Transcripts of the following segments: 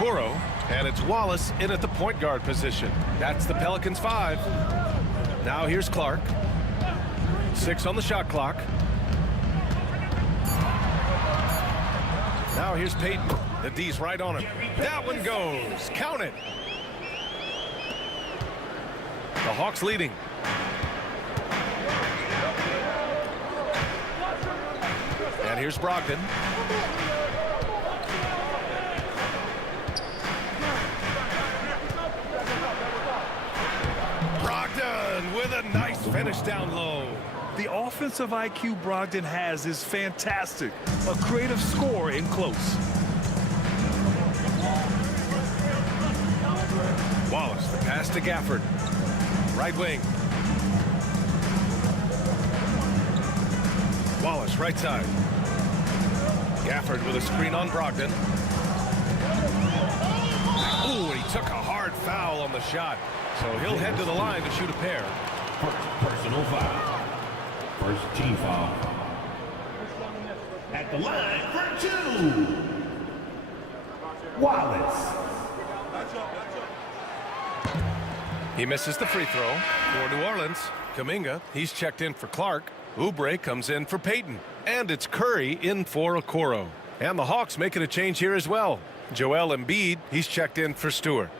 Okoro, and it's Wallace in at the point guard position. That's the Pelicans 5. Now here's Clark. 6 on the shot clock. Now here's Payton. The D's right on him. That one goes. Count it. The Hawks leading. And here's Brogdon. Brogdon with a nice finish down low. The offensive IQ Brogdon has is fantastic. A creative scorer in close. Wallace, the pass to Gafford. Right wing. Wallace, right side. Gafford with a screen on Brogdon. Ooh, and he took a hard foul on the shot. So he'll head to the line to shoot a pair. Personal foul. First team foul. At the line for 2. Wallace. He misses the free throw for New Orleans. Kuminga, he's checked in for Clark. Oubre comes in for Payton. And it's Curry in for Okoro. And the Hawks making a change here as well. Joel Embiid, he's checked in for Stewart.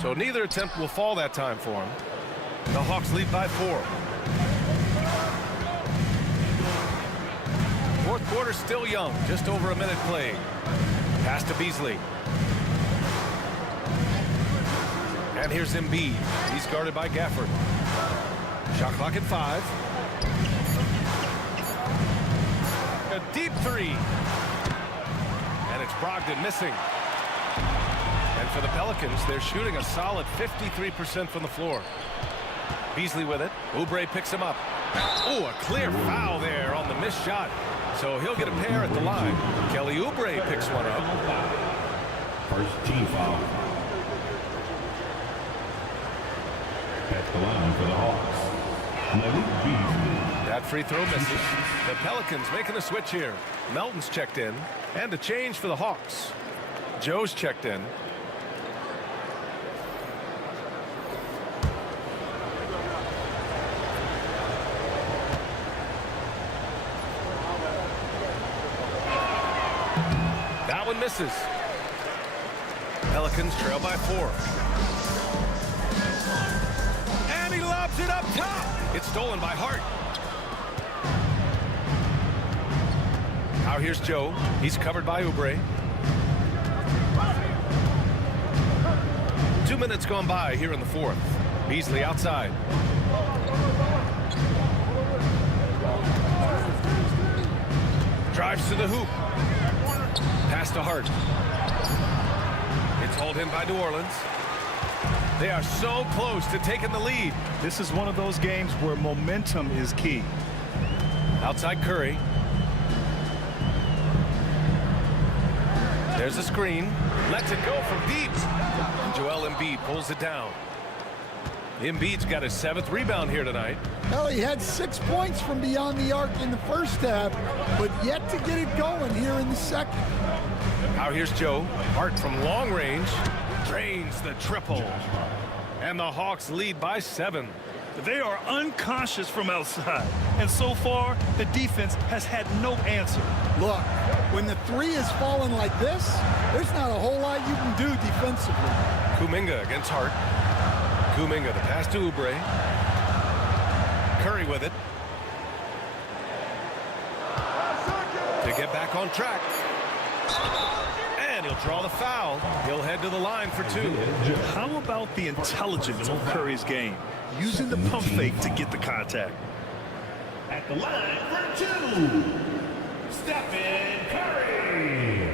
So neither attempt will fall that time for him. The Hawks lead by 4. Fourth quarter still young, just over a minute played. Pass to Beasley. And here's Embiid. He's guarded by Gafford. Shot clock at 5. A deep 3. And it's Brogdon missing. And for the Pelicans, they're shooting a solid 53% from the floor. Beasley with it. Oubre picks him up. Oh, a clear foul there on the missed shot. So he'll get a pair at the line. Kelly Oubre picks one up. First team foul. At the line for the Hawks. That free throw misses. The Pelicans making a switch here. Melton's checked in. And a change for the Hawks. Joe's checked in. That one misses. Pelicans trail by 4. And he lobs it up top. It's stolen by Hart. Now here's Joe. He's covered by Oubre. 2 minutes gone by here in the 4th. Beasley outside. Drives to the hoop. Pass to Hart. It's hauled in by New Orleans. They are so close to taking the lead. This is one of those games where momentum is key. Outside Curry. There's a screen. Lets it go from deep. And Joel Embiid pulls it down. Embiid's got his 7th rebound here tonight. Well, he had 6 points from beyond the arc in the first half, but yet to get it going here in the second. Now here's Joe. Hart from long range. Drains the triple. And the Hawks lead by 7. They are unconscious from outside. And so far, the defense has had no answer. Look, when the 3 is falling like this, there's not a whole lot you can do defensively. Kuminga against Hart. Kuminga, the pass to Oubre. Curry with it. To get back on track. And he'll draw the foul. He'll head to the line for 2. How about the intelligence of Curry's game? Using the pump fake to get the contact. At the line for 2. Stephen Curry.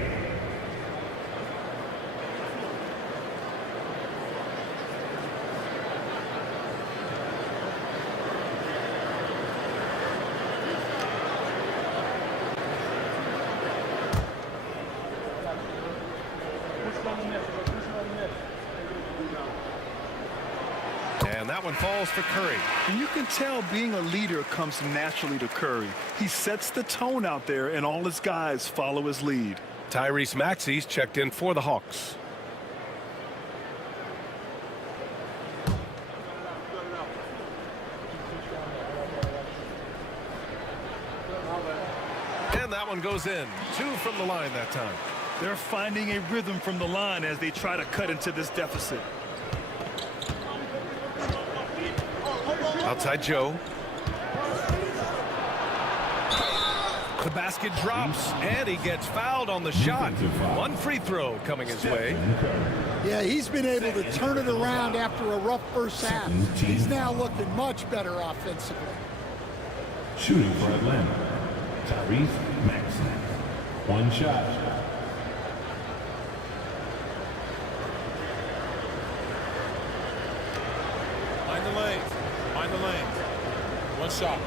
that one falls for Curry. And you can tell being a leader comes naturally to Curry. He sets the tone out there, and all his guys follow his lead. Tyrese Maxey's checked in for the Hawks. And that one goes in. 2 from the line that time. They're finding a rhythm from the line as they try to cut into this deficit. Outside Joe. The basket drops, and he gets fouled on the shot. 1 free throw coming his way. Yeah, he's been able to turn it around after a rough first half. He's now looking much better offensively. Shooting for Atlanta, Tyrese Maxey. 1 shot. Mind the lanes. Mind the lanes. 1 shot.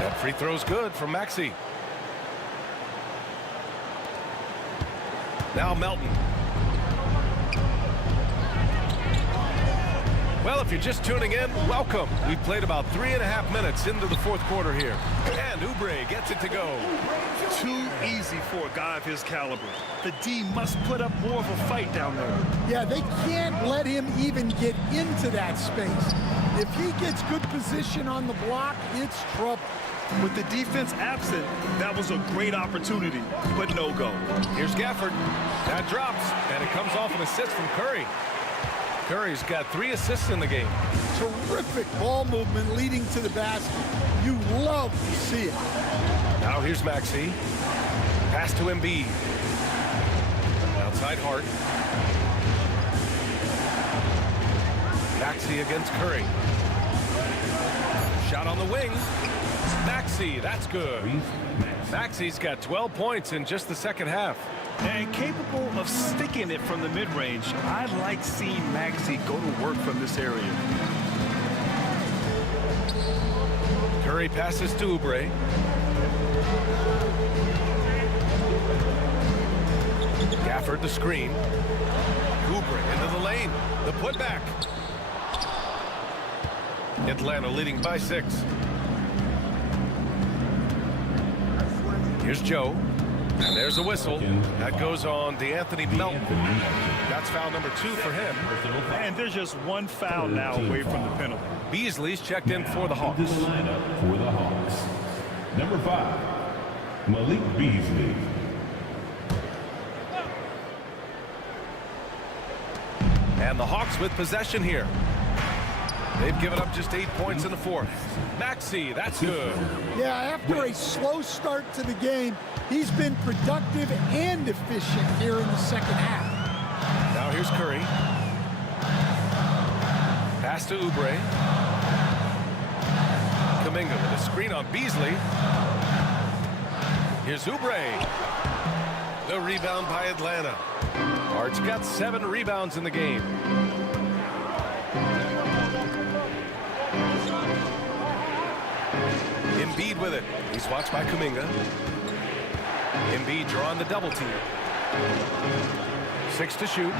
That free throw's good for Maxey. Now Melton. Well, if you're just tuning in, welcome. We've played about 3.5 minutes into the 4th quarter here. And Oubre gets it to go. Too easy for a guy of his caliber. The D must put up more of a fight down there. Yeah, they can't let him even get into that space. If he gets good position on the block, it's trouble. With the defense absent, that was a great opportunity, but no go. Here's Gafford. That drops, and it comes off an assist from Curry. Curry's got 3 assists in the game. Terrific ball movement leading to the basket. You love to see it. Now here's Maxey. Pass to Embiid. Outside Hart. Maxey against Curry. Shot on the wing. Maxey, that's good. Maxey's got 12 points in just the second half. And capable of sticking it from the mid-range, I like seeing Maxey go to work from this area. Curry passes to Oubre. Gafford the screen. Oubre into the lane. The putback. Atlanta leading by 6. Here's Joe. And there's a whistle. That goes on D'Anthony Melton. That's foul number 2 for him. And there's just 1 foul now away from the penalty. Beasley's checked in for the Hawks. This lineup for the Hawks. Number 5, Malik Beasley. And the Hawks with possession here. They've given up just 8 points in the 4th. Maxey, that's good. Yeah, after a slow start to the game, he's been productive and efficient here in the second half. Now here's Curry. Pass to Oubre. Kuminga with a screen on Beasley. Here's Oubre. The rebound by Atlanta. Hart's got 7 rebounds in the game. Embiid with it. He's watched by Kuminga. Embiid drawing the double team. 6 to shoot.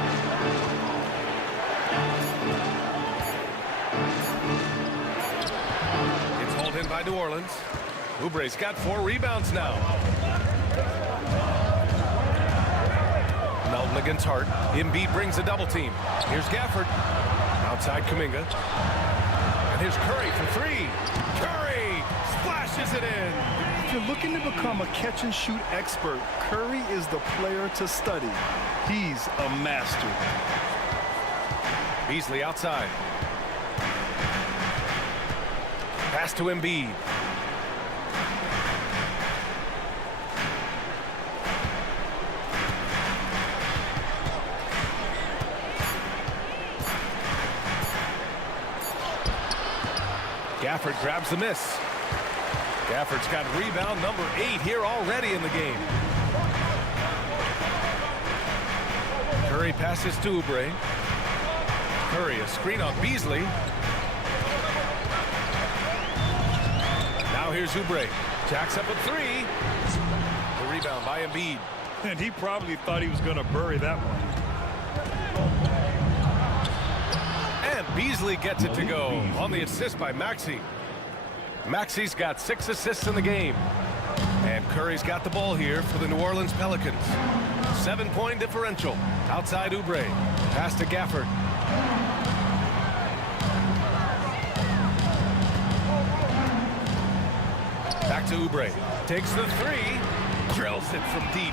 It's hauled in by New Orleans. Oubre's got 4 rebounds now. Melton against Hart. Embiid brings a double team. Here's Gafford. Outside Kuminga. And here's Curry for 3. Curry splashes it in. If you're looking to become a catch-and-shoot expert, Curry is the player to study. He's a master. Beasley outside. Pass to Embiid. Gafford grabs the miss. Gafford's got rebound number 8 here already in the game. Curry passes to Oubre. Curry, a screen on Beasley. Now here's Oubre. Jacks up a three. The rebound by Embiid. And he probably thought he was going to bury that one. And Beasley gets it to go on the assist by Maxey. Maxey's got 6 assists in the game. And Curry's got the ball here for the New Orleans Pelicans. 7-point differential. Outside Oubre. Pass to Gafford. Back to Oubre. Takes the three. Drills it from deep.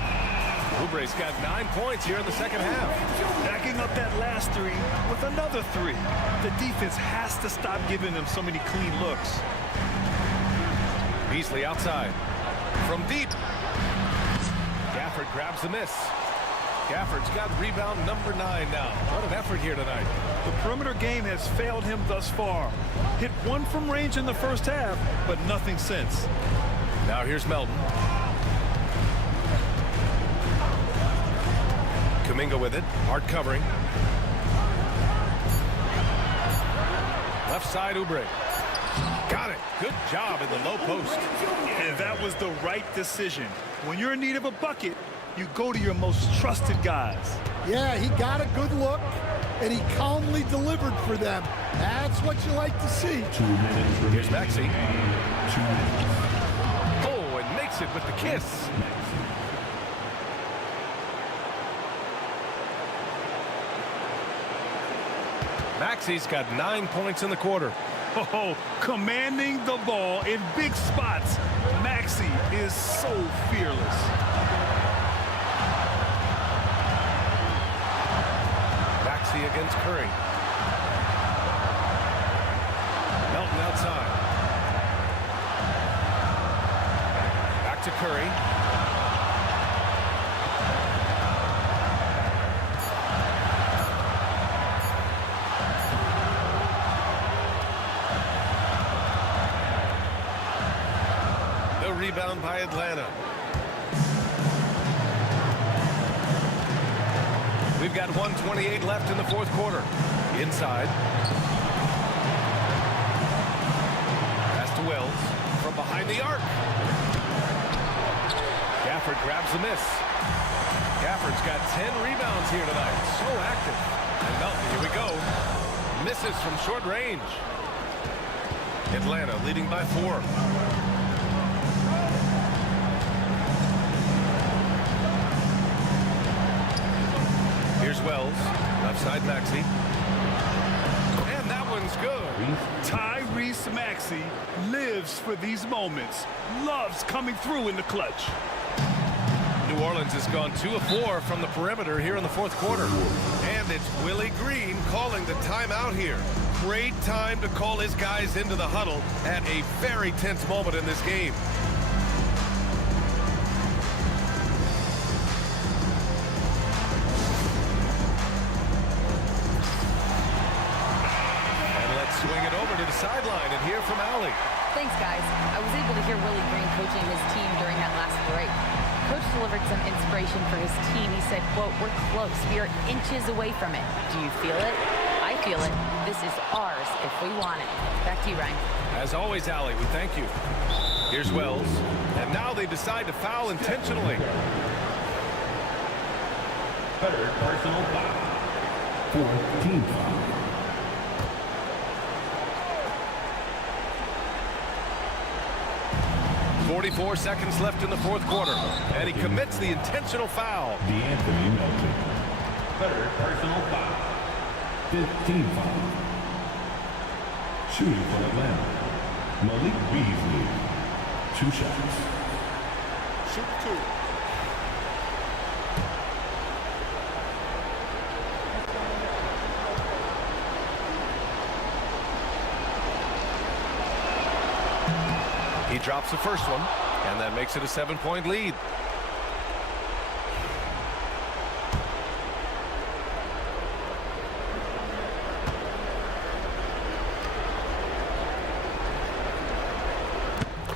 Oubre's got 9 points here in the second half. Backing up that last three with another three. The defense has to stop giving them so many clean looks. Beasley outside. From deep. Gafford grabs the miss. Gafford's got rebound number 9 now. What an effort here tonight. The perimeter game has failed him thus far. Hit one from range in the first half, but nothing since. Now here's Melton. Kuminga with it. Hard covering. Left side Oubre. Got it. Good job in the low post. And that was the right decision. When you're in need of a bucket, you go to your most trusted guys. Yeah, he got a good look, and he calmly delivered for them. That's what you like to see. 2 minutes remaining. Here's Maxey. 2 minutes. Oh, and makes it with the kiss. Maxey's got 9 points in the quarter. Oh, commanding the ball in big spots. Maxey is so fearless. Maxey against Curry. Melton outside. Back to Curry. Rebound by Atlanta. We've got 1:28 left in the fourth quarter. Inside. Pass to Wells from behind the arc. Gafford grabs the miss. Gafford's got 10 rebounds here tonight. So active. And Melton, here we go. Misses from short range. Atlanta leading by 4. Here's Wells, left side Maxey. And that one's good. Tyrese Maxey lives for these moments. Loves coming through in the clutch. New Orleans has gone 2 of 4 from the perimeter here in the fourth quarter. And it's Willie Green calling the timeout here. Great time to call his guys into the huddle at a very tense moment in this game. Swing it over to the sideline and hear from Allie. Thanks, guys. I was able to hear Willie Green coaching his team during that last break. Coach delivered some inspiration for his team. He said, quote, "We're close. We are inches away from it. Do you feel it? I feel it. This is ours if we want it." Back to you, Ryan. As always, Allie, we thank you. Here's Wells. And now they decide to foul intentionally. Third personal foul. 4th team foul. 44 seconds left in the fourth quarter. And he commits the intentional foul. D'Anthony Melton. Third personal foul. 5th team foul. Shooting for Atlanta. Malik Beasley. 2 shots. Shoot 2. He drops the first one, and that makes it a 7-point lead.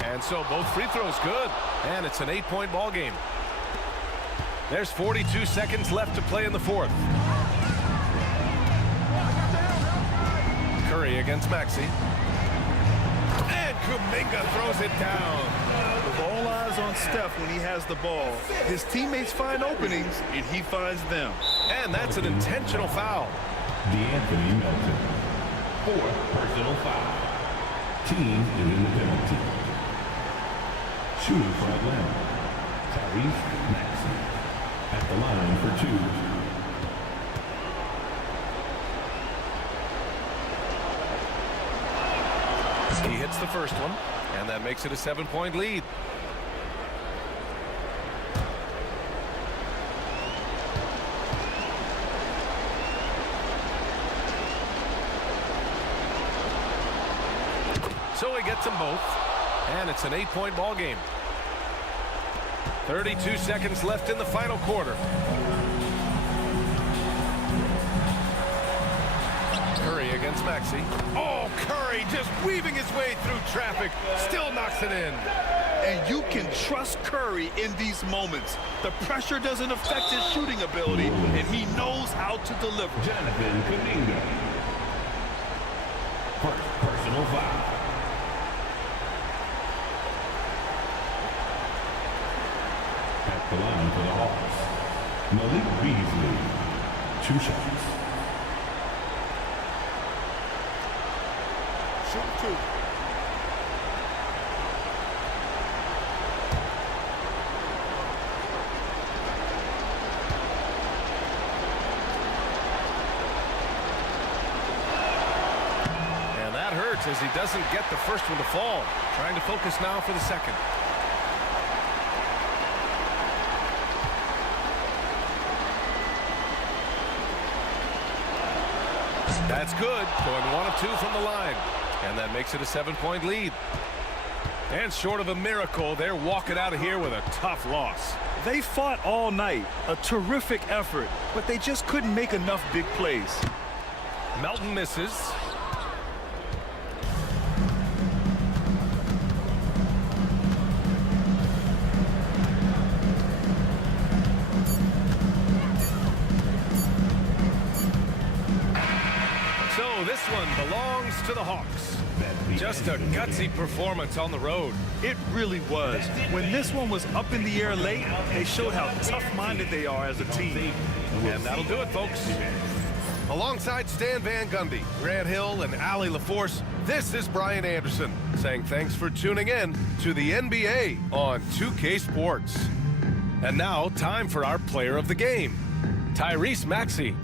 And so both free throws good, and it's an 8-point ball game. There's 42 seconds left to play in the fourth. Curry against Maxey. And Kuminga throws it down. With all eyes on Steph when he has the ball, his teammates find openings, and he finds them. And that's an intentional foul. D'Anthony Melton. Fourth personal foul. Team is in the penalty. Shooting for Atlanta, Tyrese Maxey. At the line for two. He hits the first one, and that makes it a 7-point lead. So he gets them both, and it's an 8-point ball game. 32 seconds left in the final quarter. Curry against Maxey. Oh, Curry just weaving his way through traffic. Still knocks it in. And you can trust Curry in these moments. The pressure doesn't affect his shooting ability, and he knows how to deliver. Jonathan Kuminga. First personal foul. At the line for the Hawks, Malik Beasley. 2 shots. Shoot 2. And that hurts as he doesn't get the first one to fall. Trying to focus now for the second. That's good. Going 1 of 2 from the line. And that makes it a 7-point lead. And short of a miracle, they're walking out of here with a tough loss. They fought all night. A terrific effort, but they just couldn't make enough big plays. Melton misses. So this one belongs to the Hawks. Just a gutsy performance on the road. It really was. When this one was up in the air late, they showed how tough-minded they are as a team. And that'll do it, folks. Alongside Stan Van Gundy, Grant Hill, and Allie LaForce, this is Brian Anderson saying thanks for tuning in to the NBA on 2K Sports. And now, time for our player of the game, Tyrese Maxey.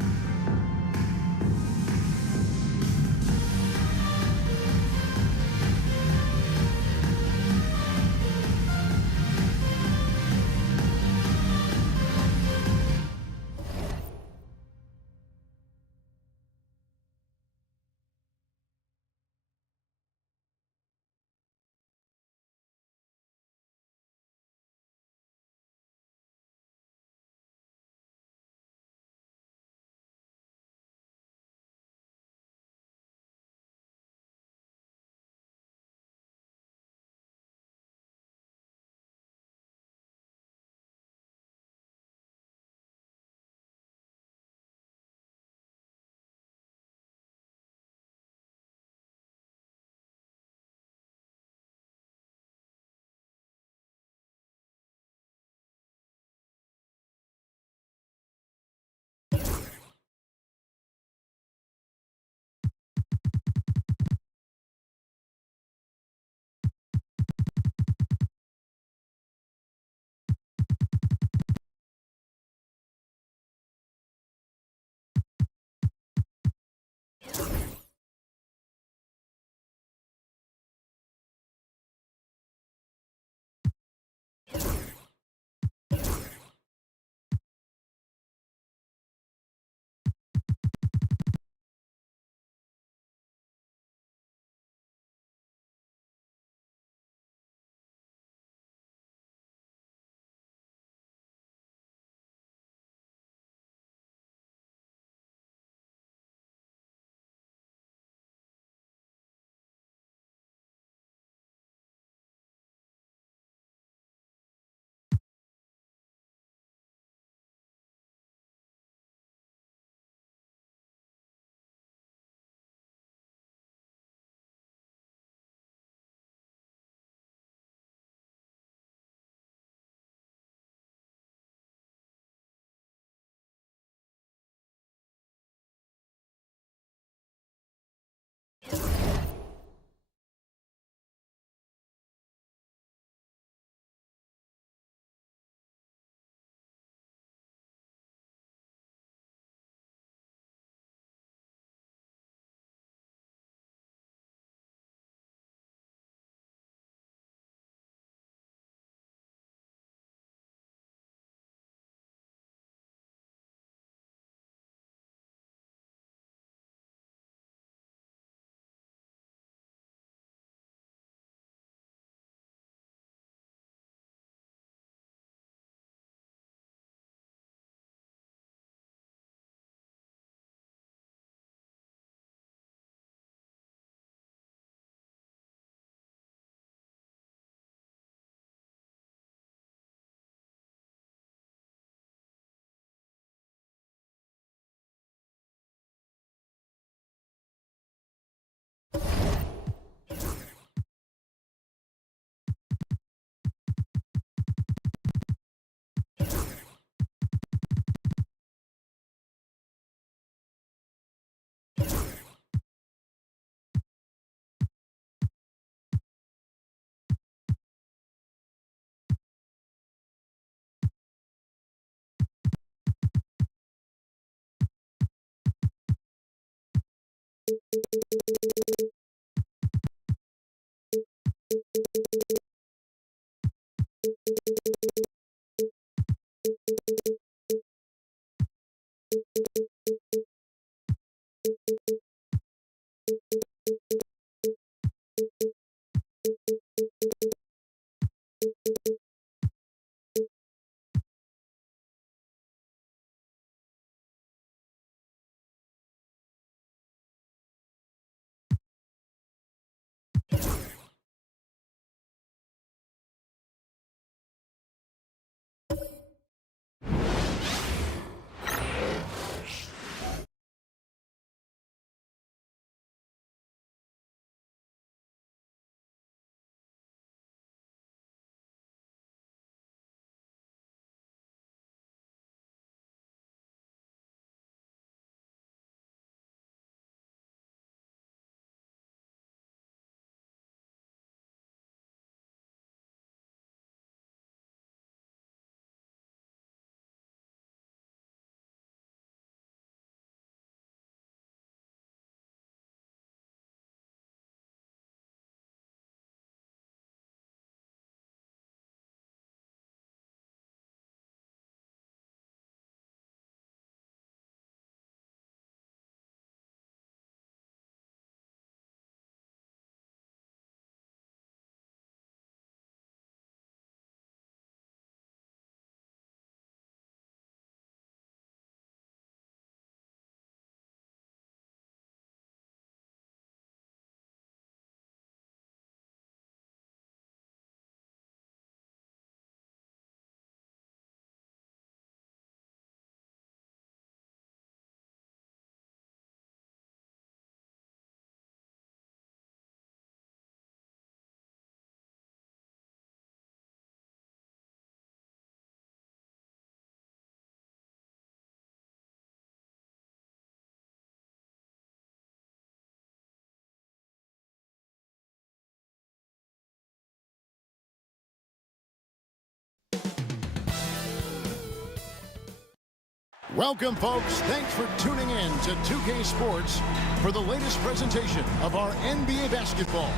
Welcome, folks. Thanks for tuning in to 2K Sports for the latest presentation of our NBA basketball.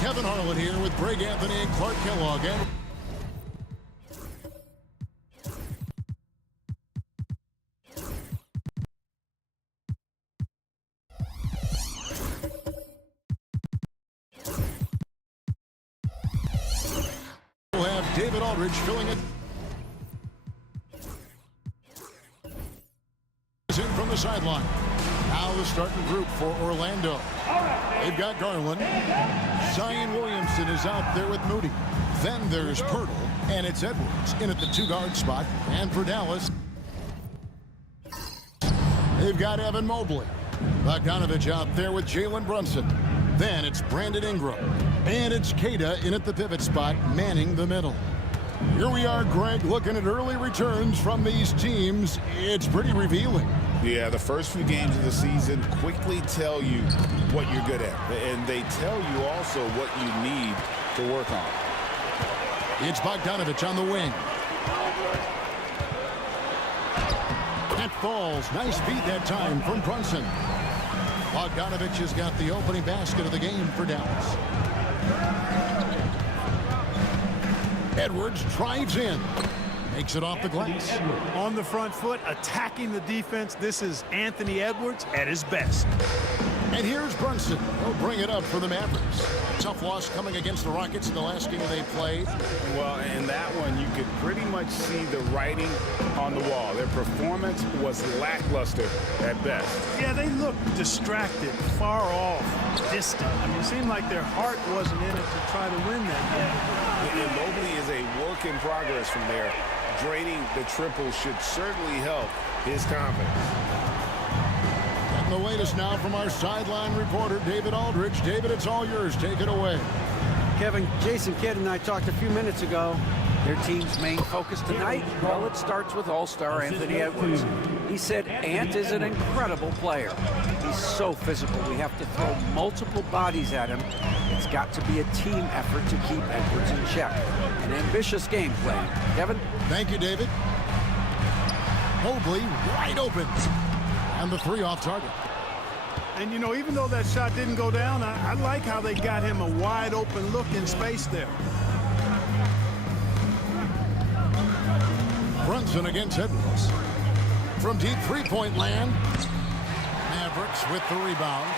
Kevin Harlan here with Greg Anthony and Clark Kellogg. And we'll have David Aldridge filling it in from the sideline. Now the starting group for Orlando. They've got Garland. Zion Williamson is out there with Moody. Then there's Pirtle, and it's Edwards in at the two-guard spot. And for Dallas, they've got Evan Mobley. Bogdanovich out there with Jalen Brunson. Then it's Brandon Ingram. And it's Queta in at the pivot spot, manning the middle. Here we are, Greg, looking at early returns from these teams. It's pretty revealing. Yeah, the first few games of the season quickly tell you what you're good at. And they tell you also what you need to work on. It's Bogdanovich on the wing. That falls. Nice feed that time from Brunson. Bogdanovich has got the opening basket of the game for Dallas. Edwards drives in. Makes it off the glass. On the front foot, attacking the defense. This is Anthony Edwards at his best. And here's Brunson. He'll bring it up for the Mavericks. Tough loss coming against the Rockets in the last game they played. Well, in that one, you could pretty much see the writing on the wall. Their performance was lackluster at best. Yeah, they looked distracted, far off, distant. I mean, it seemed like their heart wasn't in it to try to win that game. And Mobley is a work in progress from there. Draining the triple should certainly help his confidence. And the latest now from our sideline reporter, David Aldridge. David, it's all yours. Take it away. Kevin, Jason Kidd and I talked a few minutes ago. Their team's main focus tonight, well, it starts with All-Star Anthony Edwards. He said Ant is an incredible player. He's so physical. We have to throw multiple bodies at him. It's got to be a team effort to keep Edwards in check. An ambitious game plan. Kevin? Thank you, David. Mobley wide open. And the three off target. And, you know, even though that shot didn't go down, I like how they got him a wide open look in space there. Brunson against Edwards. From deep three-point land. Mavericks with the rebound.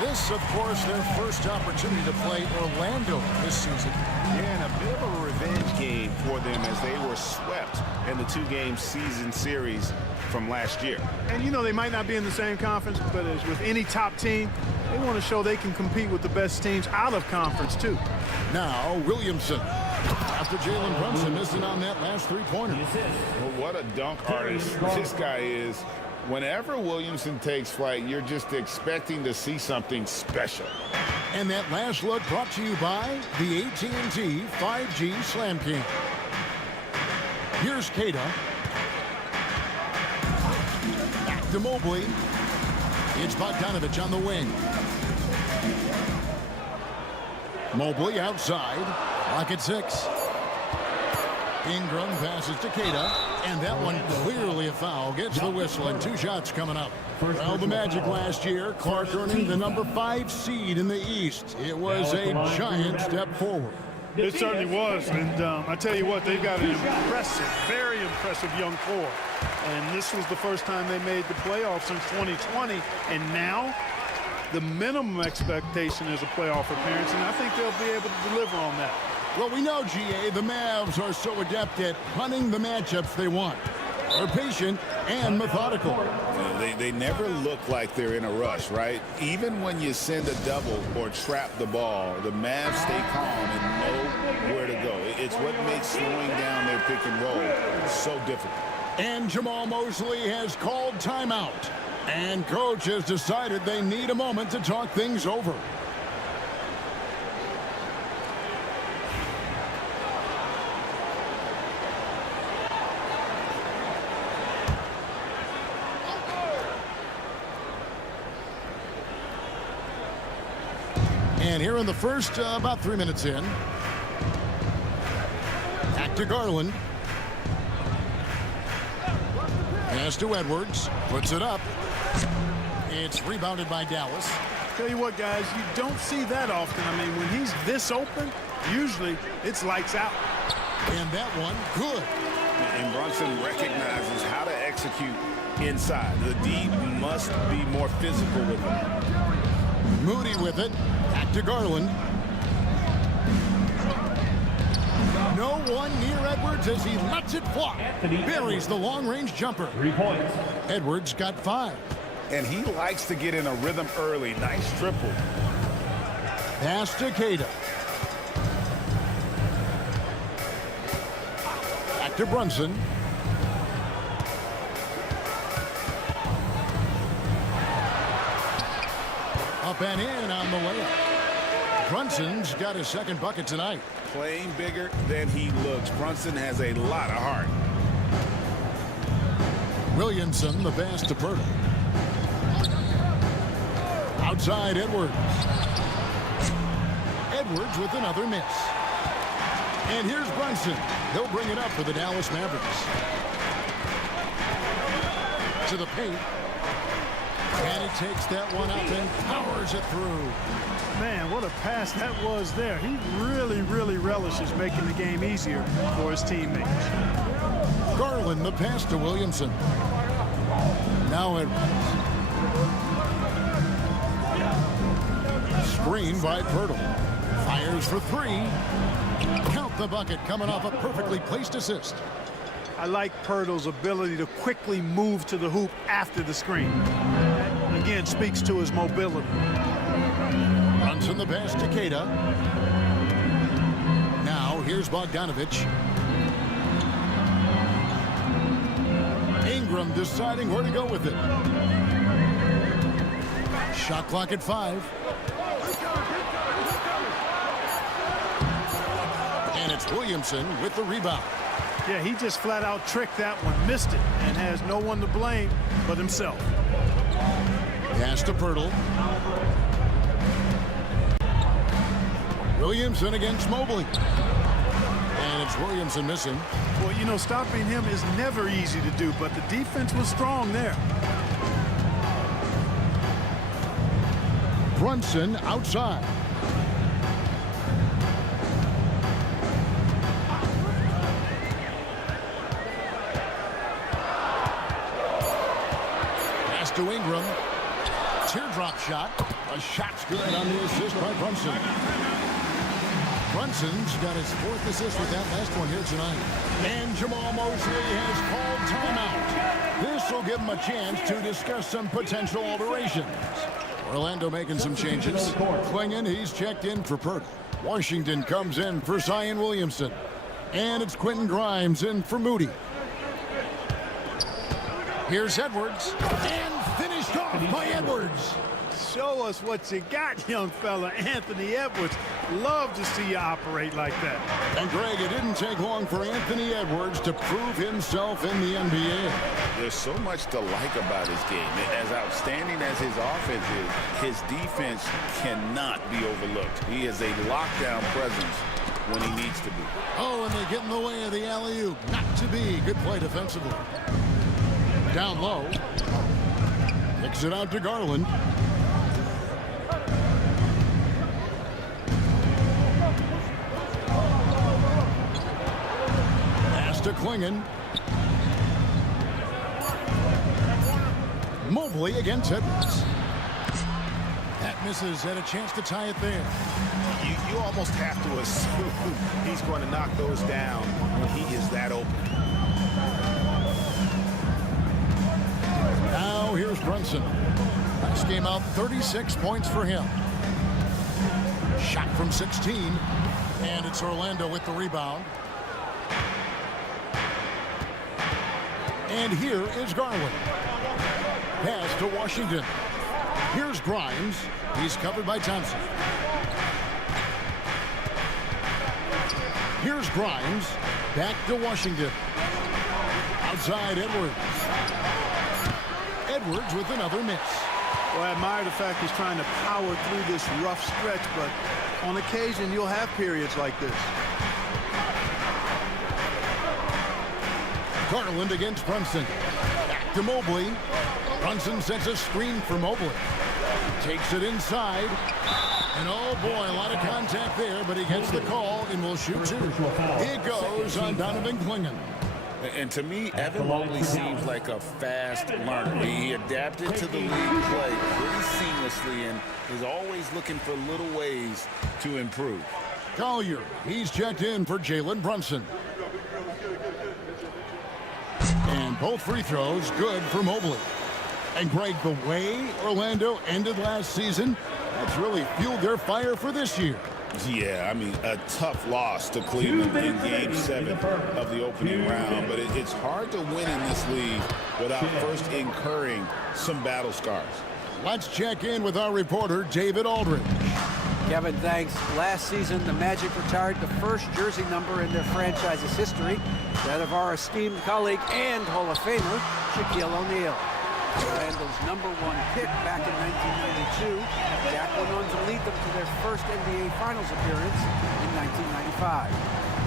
This, of course, their first opportunity to play Orlando this season. Yeah, and a bit of a revenge game for them as they were swept in the two-game season series from last year. And, you know, they might not be in the same conference, but as with any top team, they want to show they can compete with the best teams out of conference, too. Now, Williamson. After Jalen Brunson missing on that last three-pointer. Well, what a dunk artist this guy is. Whenever Williamson takes flight, you're just expecting to see something special. And that last look brought to you by the AT&T 5G Slam King. Here's Queta. Back to Mobley. It's Bogdanovich on the wing. Mobley outside. Lock at 6. Ingram passes to Queta, and that one clearly a foul. Gets the whistle, and 2 shots coming up. Well, the Magic last year, Clark earning the number 5 seed in the East. It was a giant step forward. It certainly was, and I tell you what, they've got an impressive, very impressive young core. And this was the first time they made the playoffs since 2020, and now the minimum expectation is a playoff appearance, and I think they'll be able to deliver on that. Well, we know, GA, the Mavs are so adept at hunting the matchups they want. They're patient and methodical. They never look like they're in a rush, right? Even when you send a double or trap the ball, the Mavs stay calm and know where to go. It's what makes slowing down their pick and roll so difficult. And Jamal Mosley has called timeout. And coach has decided they need a moment to talk things over. And here in the first, about 3 minutes in. Back to Garland. Pass to Edwards. Puts it up. It's rebounded by Dallas. Tell you what, guys, you don't see that often. I mean, when he's this open, usually it's lights out. And that one, good. And Brunson recognizes how to execute inside. The D must be more physical with him. Moody with it. Back to Garland. No one near Edwards as he lets it fly. Buries the long-range jumper. 3 points. Edwards got 5. And he likes to get in a rhythm early. Nice triple. Pass to Keita. Back to Brunson. Up and in on the layup. Brunson's got his second bucket tonight. Playing bigger than he looks. Brunson has a lot of heart. Williamson, the pass to Pirtle. Outside Edwards. Edwards with another miss. And here's Brunson. He'll bring it up for the Dallas Mavericks. To the paint. And he takes that one up and powers it through. Man, what a pass that was there. He really, really relishes making the game easier for his teammates. Garland, the pass to Williamson. Now Edwards. Screen by Pirtle. Fires for 3. Count the bucket coming off a perfectly placed assist. I like Pirtle's ability to quickly move to the hoop after the screen. That, again, speaks to his mobility. Brunson the pass to Keita. Now here's Bogdanovich. Ingram deciding where to go with it. Shot clock at 5. And it's Williamson with the rebound. Yeah, he just flat out tricked that one, missed it, and has no one to blame but himself. Pass to Pirtle. Williamson against Mobley. And it's Williamson missing. Well, you know, stopping him is never easy to do, but the defense was strong there. Brunson outside. Pass to Ingram. Teardrop shot. A shot's good on the assist by Brunson. Brunson's got his 4th assist with that last one here tonight. And Jamal Mosley has called timeout. This will give him a chance to discuss some potential alterations. Orlando making some changes. Klingon, he's checked in for Pirtle. Washington comes in for Zion Williamson. And it's Quentin Grimes in for Moody. Here's Edwards. And finished off by Edwards. Show us what you got, young fella. Anthony Edwards. Love to see you operate like that. And Greg, it didn't take long for Anthony Edwards to prove himself in the NBA. There's so much to like about his game. As outstanding as his offense is, his defense cannot be overlooked. He is a lockdown presence when he needs to be. Oh, and they get in the way of the alley-oop. Not to be. Good play defensively. Down low. Kicks it out to Garland. To Klingon. Mobley against Edwards. That misses. Had a chance to tie it there. You almost have to assume he's going to knock those down when he is that open. Now here's Brunson. Last game out, 36 points for him. Shot from 16. And it's Orlando with the rebound. And here is Garland. Pass to Washington. Here's Grimes. He's covered by Thompson. Here's Grimes. Back to Washington. Outside Edwards. Edwards with another miss. Well, I admire the fact he's trying to power through this rough stretch, but on occasion you'll have periods like this. Garland against Brunson. Back to Mobley. Brunson sends a screen for Mobley. Takes it inside. And oh boy, a lot of contact there, but he gets the call and will shoot two. It goes on Donovan Clingan. And to me, Evan Mobley seems like a fast learner. He adapted to the league play pretty seamlessly and is always looking for little ways to improve. Collier, he's checked in for Jalen Brunson. And both free throws good for Mobley. And Greg, the way Orlando ended last season, that's really fueled their fire for this year. Yeah, I mean, a tough loss to Cleveland in Game 7 of the opening round, but it's hard to win in this league without first incurring some battle scars. Let's check in with our reporter, David Aldridge. Kevin, thanks. Last season, the Magic retired the first jersey number in their franchise's history, that of our esteemed colleague and Hall of Famer, Shaquille O'Neal. Orlando's #1 pick back in 1992. Jack went on to lead them to their first NBA Finals appearance in 1995.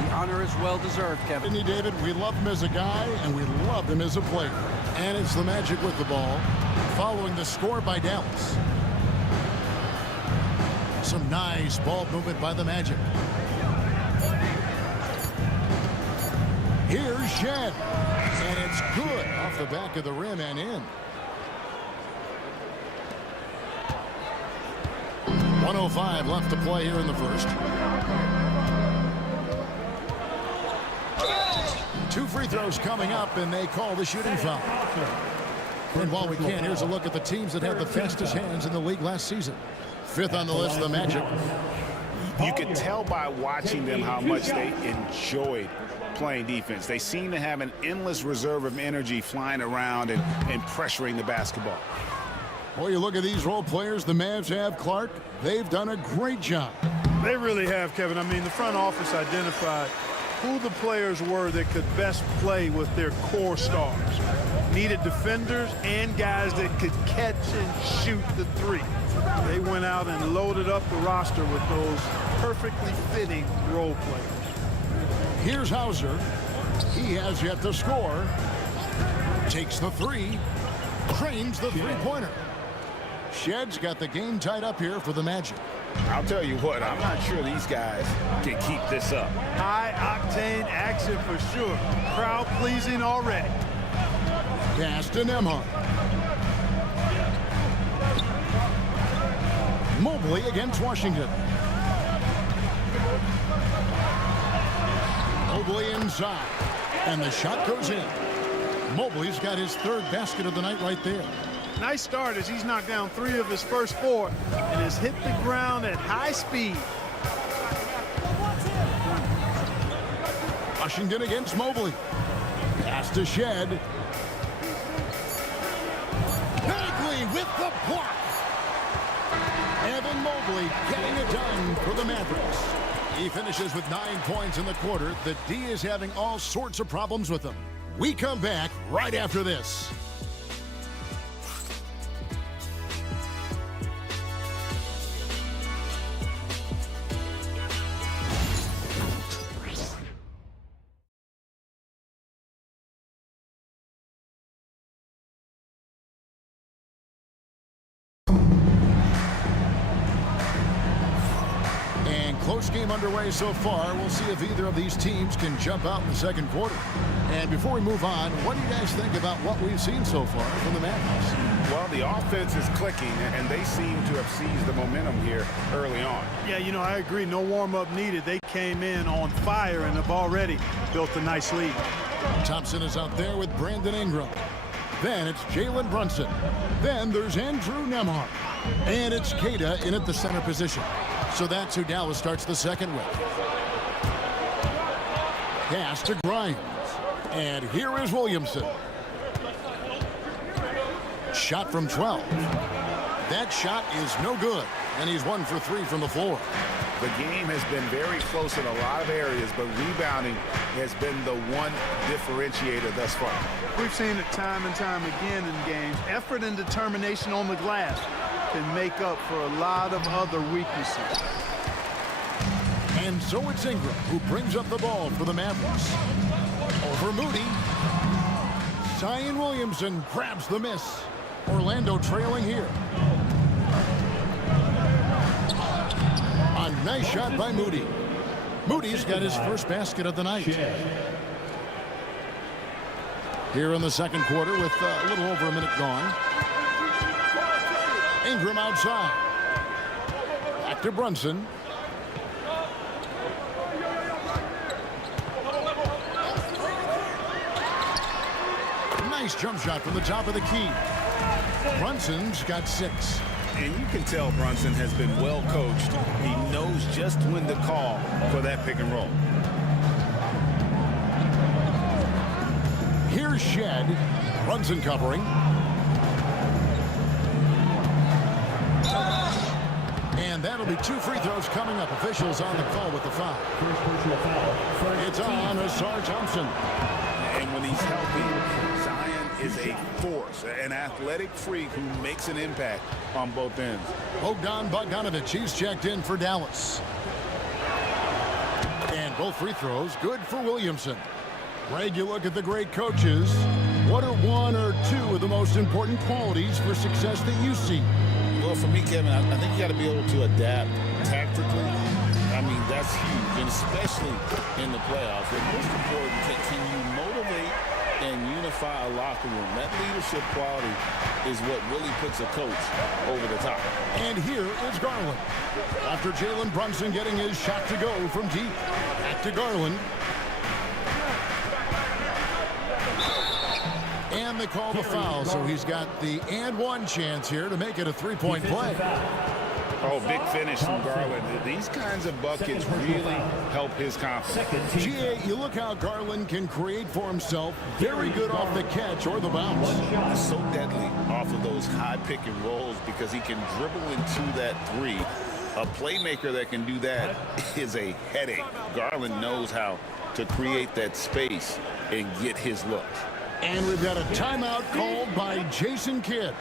The honor is well-deserved, Kevin. Anthony David, we love him as a guy, and we love him as a player. And it's the Magic with the ball, following the score by Dallas. Some nice ball movement by the Magic. Here's Shed. And it's good off the back of the rim and in. 1:05 left to play here in the first. Two free throws coming up, and they call the shooting foul. And while we can, here's a look at the teams that had the fastest hands in the league last season. Fifth on the list, the Magic. You could tell by watching them how much they enjoyed playing defense. They seem to have an endless reserve of energy flying around and pressuring the basketball. Well, you look at these role players the Mavs have, Clark. They've done a great job. They really have, Kevin. I mean, the front office identified who the players were that could best play with their core stars. Needed defenders and guys that could catch and shoot the three. They went out and loaded up the roster with those perfectly fitting role players. Here's Hauser. He has yet to score. Takes the three. Cranes the three-pointer. Shed's got the game tied up here for the Magic. I'll tell you what, I'm not sure these guys can keep this up. High-octane action for sure. Crowd-pleasing already. Pass to Nembhard. Mobley against Washington. Mobley inside. And the shot goes in. Mobley's got his third basket of the night right there. Nice start as he's knocked down 3 of his first 4 and has hit the ground at high speed. Washington against Mobley. Pass to Shed. Bagley with the block. Evan Mobley getting it done for the Mavericks. He finishes with 9 points in the quarter. The D is having all sorts of problems with him. We come back right after this. Close game underway so far. We'll see if either of these teams can jump out in the second quarter. And before we move on, what do you guys think about what we've seen so far from the Mavericks? Well, the offense is clicking, and they seem to have seized the momentum here early on. Yeah, you know, I agree. No warm-up needed. They came in on fire and have already built a nice lead. Thompson is out there with Brandon Ingram. Then it's Jalen Brunson. Then there's Andrew Nembhard. And it's Keita in at the center position. So that's who Dallas starts the second with. Pass to Grimes. And here is Williamson. Shot from 12. That shot is no good. And he's 1 for 3 from the floor. The game has been very close in a lot of areas, but rebounding has been the one differentiator thus far. We've seen it time and time again in games. Effort and determination on the glass can make up for a lot of other weaknesses. And so it's Ingram who brings up the ball for the Mavericks. Over Moody. Zion Williamson grabs the miss. Orlando trailing here. A nice shot by Moody. Moody's got his first basket of the night. Here in the second quarter with a little over a minute gone. Ingram outside. Back to Brunson. Nice jump shot from the top of the key. Brunson's got 6. And you can tell Brunson has been well coached. He knows just when to call for that pick and roll. Here's Shed. Brunson covering. And that'll be 2 free throws coming up. Officials on the call with the foul. First personal foul. It's on Asar Thompson. And when he's healthy, Zion is a force, an athletic freak who makes an impact on both ends. Bogdan Bogdanovic, he's checked in for Dallas. And both free throws good for Williamson. Greg, you look at the great coaches. What are 1 or 2 of the most important qualities for success that you see? Well, for me, Kevin, I think you got to be able to adapt tactically. I mean, that's huge, and especially in the playoffs. But most important, can you motivate and unify a locker room? That leadership quality is what really puts a coach over the top. And here is Garland. After Jalen Brunson getting his shot to go from deep. Back to Garland. And they call the foul, so he's got the and one chance here to make it a 3-point play. Oh, big finish from Garland. These kinds of buckets really help his confidence. GA, you look how Garland can create for himself. Very good off the catch or the bounce. He's so deadly off of those high pick and rolls because he can dribble into that 3. A playmaker that can do that is a headache. Garland knows how to create that space and get his looks. And we've got a timeout called by Jason Kidd.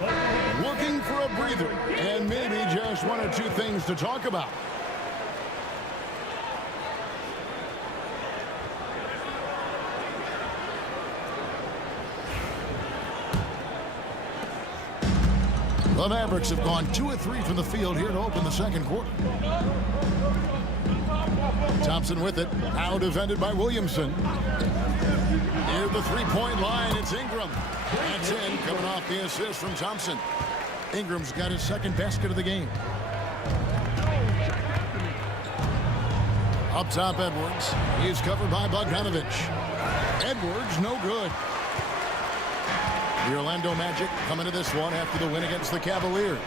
Looking for a breather and maybe just 1 or 2 things to talk about. The Mavericks have gone 2 of 3 from the field here to open the second quarter. Thompson with it. Now defended by Williamson. Near the 3-point line, it's Ingram. That's in, coming off the assist from Thompson. Ingram's got his second basket of the game. Up top, Edwards. He's covered by Bogdanovic. Edwards, no good. The Orlando Magic coming to this one after the win against the Cavaliers.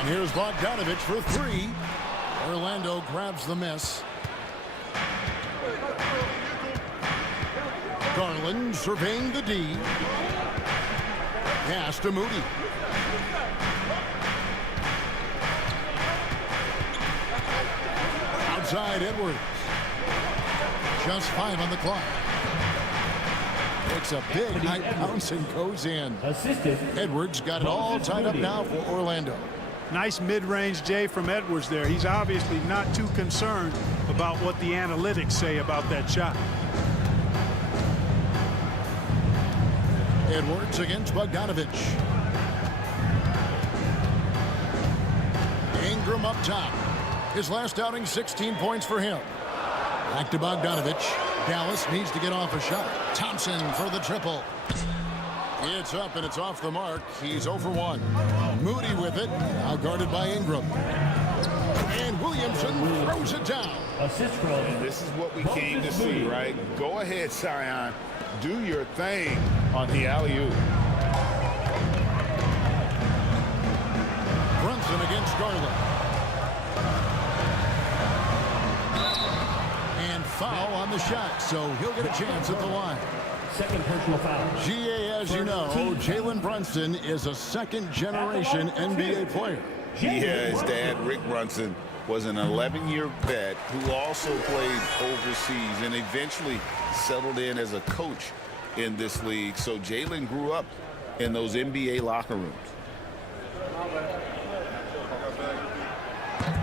And here's Bogdanovic for 3. Orlando grabs the miss. Garland surveying the D. Pass to Moody. Outside Edwards. Just 5 on the clock. Takes a big night bounce and goes in. Edwards got it all tied up now for Orlando. Nice mid-range J from Edwards there. He's obviously not too concerned about what the analytics say about that shot. Edwards against Bogdanovic. Ingram up top. His last outing, 16 points for him. Back to Bogdanovic. Dallas needs to get off a shot. Thompson for the triple. It's up and it's off the mark. He's 0 for 1. Moody with it. Now guarded by Ingram. And Williamson throws it down. And this is what we came to see, right? Go ahead, Zion. Do your thing on the alley-oop. Brunson against Garland. And foul on the shot, so he'll get a chance at the line. Second personal foul. GA, as you know, Jalen Brunson is a second-generation NBA player. Yeah, his dad, Rick Brunson, was an 11-year vet who also played overseas and eventually settled in as a coach in this league. So Jalen grew up in those NBA locker rooms.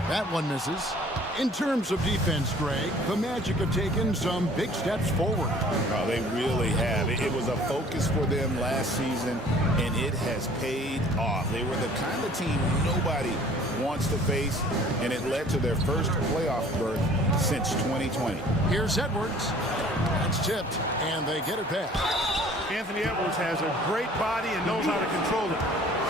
That one misses. In terms of defense, Greg, the Magic have taken some big steps forward. Oh, they really have. It was a focus for them last season, and it has paid off. They were the kind of team nobody wants to face, and it led to their first playoff berth since 2020. Here's Edwards. That's tipped, and they get it back. Anthony Edwards has a great body and knows how to control it.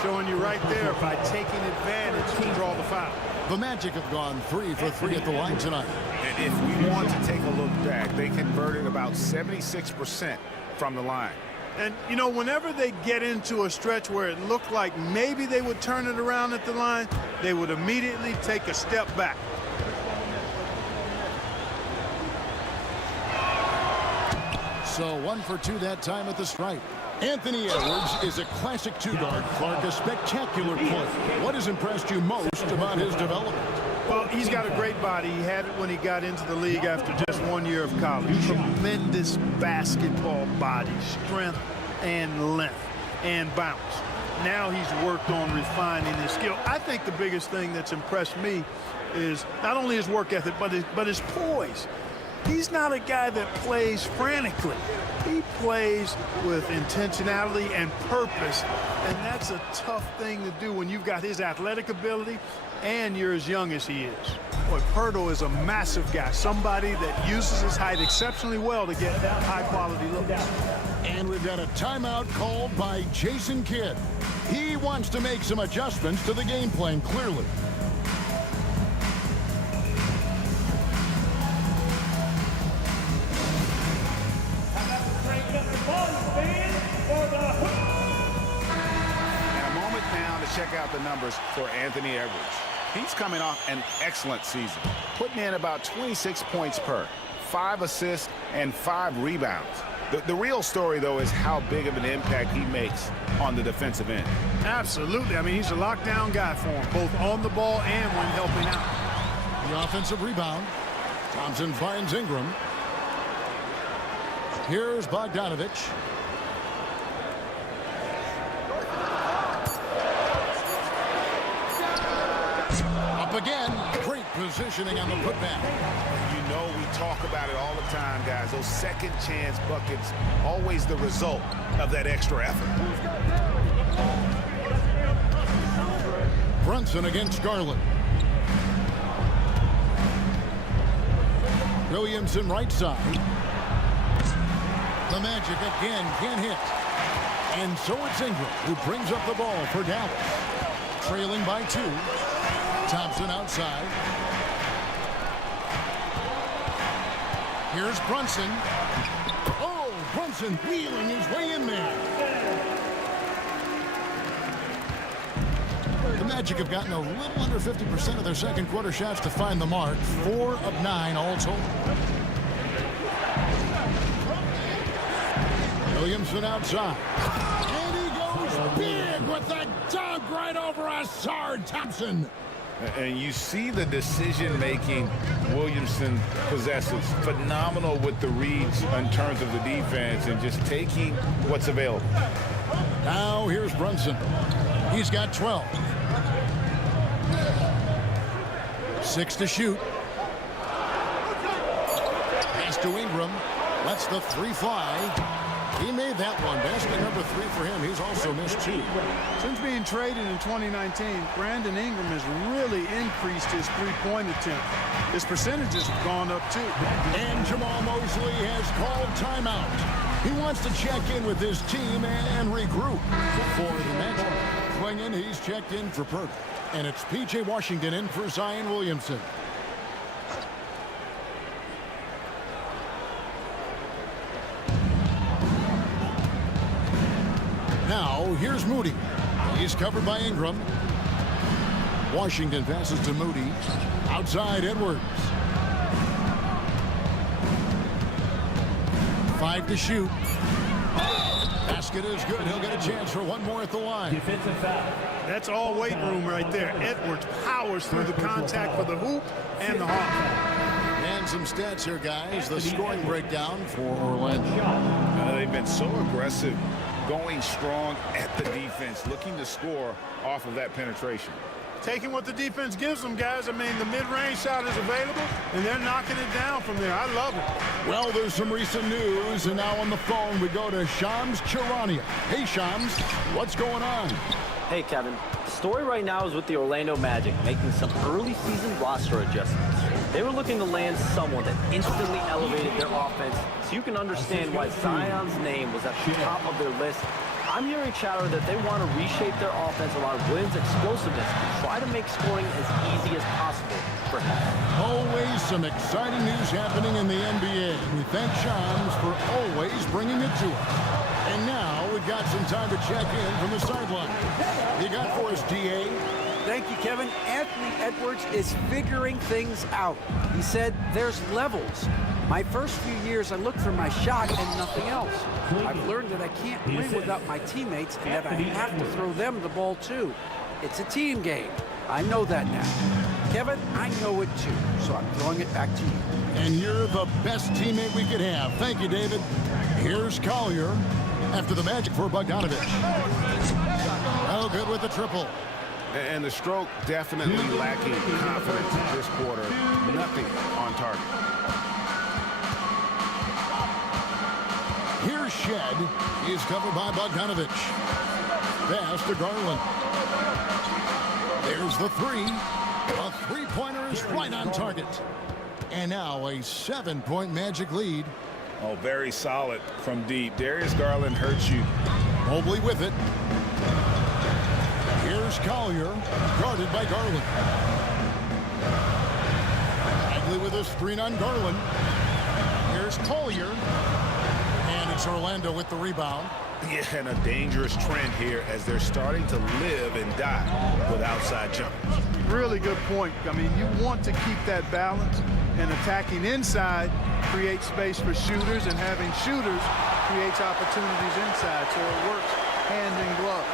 Showing you right there by taking advantage to draw the foul. The Magic have gone 3 for 3 at the line tonight. And if we want to take a look back, they converted about 76% from the line. And, you know, whenever they get into a stretch where it looked like maybe they would turn it around at the line, they would immediately take a step back. So 1 for 2 that time at the stripe. Anthony Edwards is a classic two-guard, Clark, a spectacular player. What has impressed you most about his development? Well, he's got a great body. He had it when he got into the league after just 1 year of college. Tremendous basketball body, strength and length and bounce. Now he's worked on refining his skill. I think the biggest thing that's impressed me is not only his work ethic, but his poise. He's not a guy that plays frantically. He plays with intentionality and purpose, and that's a tough thing to do when you've got his athletic ability and you're as young as he is. Boy, Pirtle is a massive guy, somebody that uses his height exceptionally well to get high-quality looks. And we've got a timeout called by Jason Kidd. He wants to make some adjustments to the game plan, clearly. Check out the numbers for Anthony Edwards. He's coming off an excellent season, putting in about 26 points per, 5 assists, and 5 rebounds. The real story, though, is how big of an impact he makes on the defensive end. Absolutely. I mean, he's a lockdown guy for him, both on the ball and when helping out. The offensive rebound. Thompson finds Ingram. Here's Bogdanovich. Again, great positioning on the putback. You know, we talk about it all the time, guys. Those second chance buckets, always the result of that extra effort. Brunson against Garland. Williamson right side. The Magic again can't hit. And so it's Ingram who brings up the ball for Dallas. Trailing by 2. Thompson outside. Here's Brunson. Oh, Brunson wheeling his way in there. The Magic have gotten a little under 50% of their second quarter shots to find the mark. 4 of 9 all told. Williamson outside. And he goes big with the dunk right over Asard Thompson. And you see the decision-making Williamson possesses. Phenomenal with the reads in terms of the defense and just taking what's available. Now here's Brunson. He's got 12. 6 to shoot. Pass to Ingram. Lets the 3 fly. He made that one. Basket number 3 for him. He's also missed 2. Since being traded in 2019, Brandon Ingram has really increased his three-point attempt. His percentages have gone up, too. And Jamal Mosley has called timeout. He wants to check in with his team and regroup. For the Magic, Klingon, he's checked in for Pert. And it's P.J. Washington in for Zion Williamson. Now, here's Moody. He's covered by Ingram. Washington passes to Moody. Outside, Edwards. 5 to shoot. Basket is good. He'll get a chance for one more at the line. Defensive foul. That's all weight room right there. Edwards powers through the contact for the hoop and the hawk. And some stats here, guys. The scoring breakdown for Orlando. They've been so aggressive, going strong at the defense, looking to score off of that penetration. taking what the defense gives them, guys. I mean, the mid-range shot is available, and they're knocking it down from there. I love it. Well, there's some recent news, and now on the phone we go to Shams Charania. Hey, Shams, what's going on? Hey, Kevin. The story right now is with the Orlando Magic making some early season roster adjustments. They were looking to land someone that instantly elevated their offense, so you can understand why Zion's name was at the top of their list. I'm hearing chatter that they want to reshape their offense around Williams' explosiveness and try to make scoring as easy as possible for him. Always some exciting news happening in the NBA. We thank Shams for always bringing it to us. And now we've got some time to check in from the sideline. You got for us, DA? Thank you, Kevin. Anthony Edwards is figuring things out. He said there's levels. My first few years, I looked for my shot and nothing else. I've learned that I can't win without my teammates and that I have to throw them the ball too. It's a team game. I know that now. Kevin, I know it too, so I'm throwing it back to you. And you're the best teammate we could have. Thank you, David. Here's Collier after the Magic for Bogdanovich. Oh, good with the triple. And the stroke definitely lacking confidence this quarter. Nothing on target. Here's Shed. He's covered by Bogdanovich. Pass to Garland. There's the three. A three-pointer is right on target. And now a 7-point Magic lead. Oh, very solid from deep. Darius Garland hurts you. Mobley with it. Here's Collier, guarded by Garland. Bagley with a screen on Garland. Here's Collier. And it's Orlando with the rebound. Yeah, and a dangerous trend here as they're starting to live and die with outside jumpers. Really good point. I mean, you want to keep that balance, and attacking inside creates space for shooters, and having shooters creates opportunities inside, so it works hand in glove.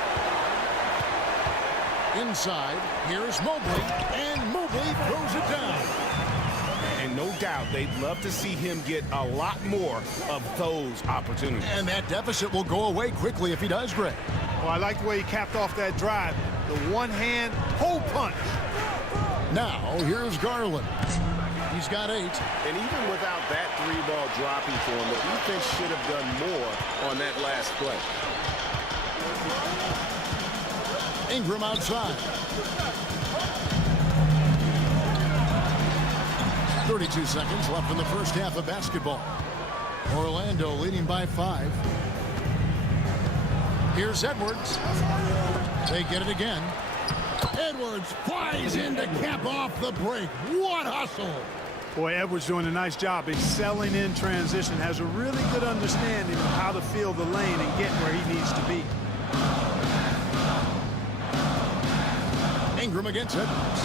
Inside, here's Mobley, and Mobley throws it down. And no doubt they'd love to see him get a lot more of those opportunities. And that deficit will go away quickly if he does, Greg. Well, I like the way he capped off that drive. The one-hand hole punch. Now, here's Garland. He's got 8. And even without that three-ball dropping for him, the defense should have done more on that last play. Ingram outside. 32 seconds left in the first half of basketball. Orlando leading by 5. Here's Edwards. They get it again. Edwards flies in to cap off the break. What hustle! Boy, Edwards doing a nice job excelling in transition, has a really good understanding of how to feel the lane and get where he needs to be. Ingram against Edwards.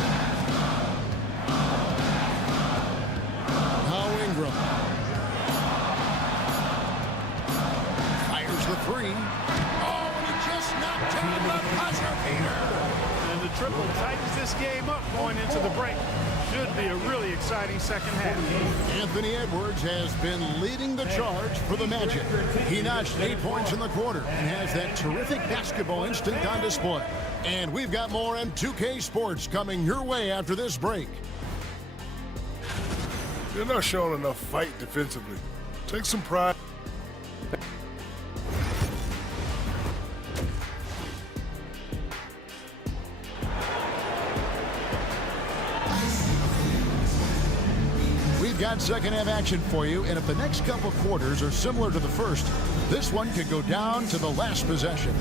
Now Ingram. Fires the 3. Oh, and he just knocked down the buzzer beater. And the triple tightens this game up going into the break. Should be a really exciting second half. Anthony Edwards has been leading the charge for the Magic. He notched 8 points in the quarter and has that terrific basketball instinct on display. And we've got more M2K Sports coming your way after this break. They're not showing enough fight defensively. Take some pride. We've got second half action for you, and if the next couple quarters are similar to the first, this one could go down to the last possession.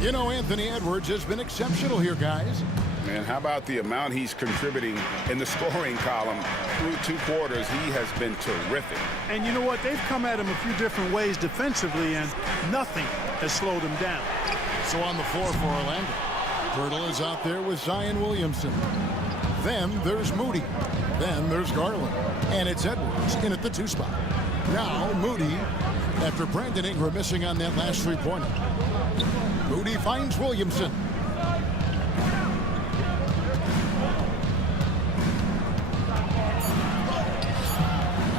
You know, Anthony Edwards has been exceptional here, guys. Man, how about the amount he's contributing in the scoring column through 2 quarters? He has been terrific. And you know what? They've come at him a few different ways defensively, and nothing has slowed him down. So on the floor for Orlando, Pirtle is out there with Zion Williamson. Then there's Moody. Then there's Garland. And it's Edwards in at the 2 spot. Now Moody, after Brandon Ingram missing on that last 3-pointer. Moody finds Williamson.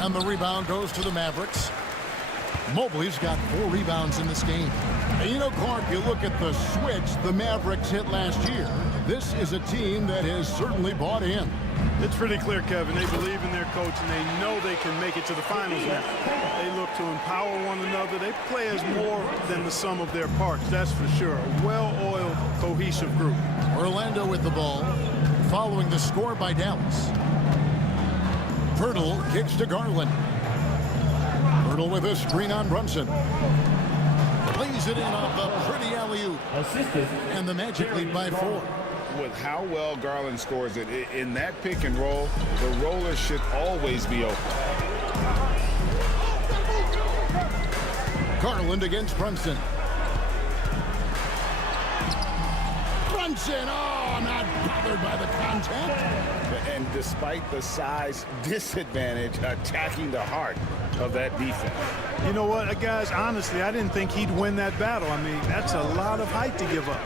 And the rebound goes to the Mavericks. Mobley's got 4 rebounds in this game. And you know, Clark, you look at the switch the Mavericks hit last year. This is a team that has certainly bought in. It's pretty clear, Kevin. They believe in their coach, and they know they can make it to the finals now. They look to empower one another. They play as more than the sum of their parts, that's for sure. A well-oiled, cohesive group. Orlando with the ball, following the score by Dallas. Pirtle kicks to Garland. Pirtle with a screen on Brunson. Plays it in off the pretty alley-oop. And the Magic lead by 4. With how well Garland scores it in that pick and roll, the roller should always be open. Garland against Brunson. Brunson, oh, not bothered by the contact. And despite the size disadvantage, attacking the heart of that defense. You know what, guys, honestly, I didn't think he'd win that battle. I mean, that's a lot of height to give up.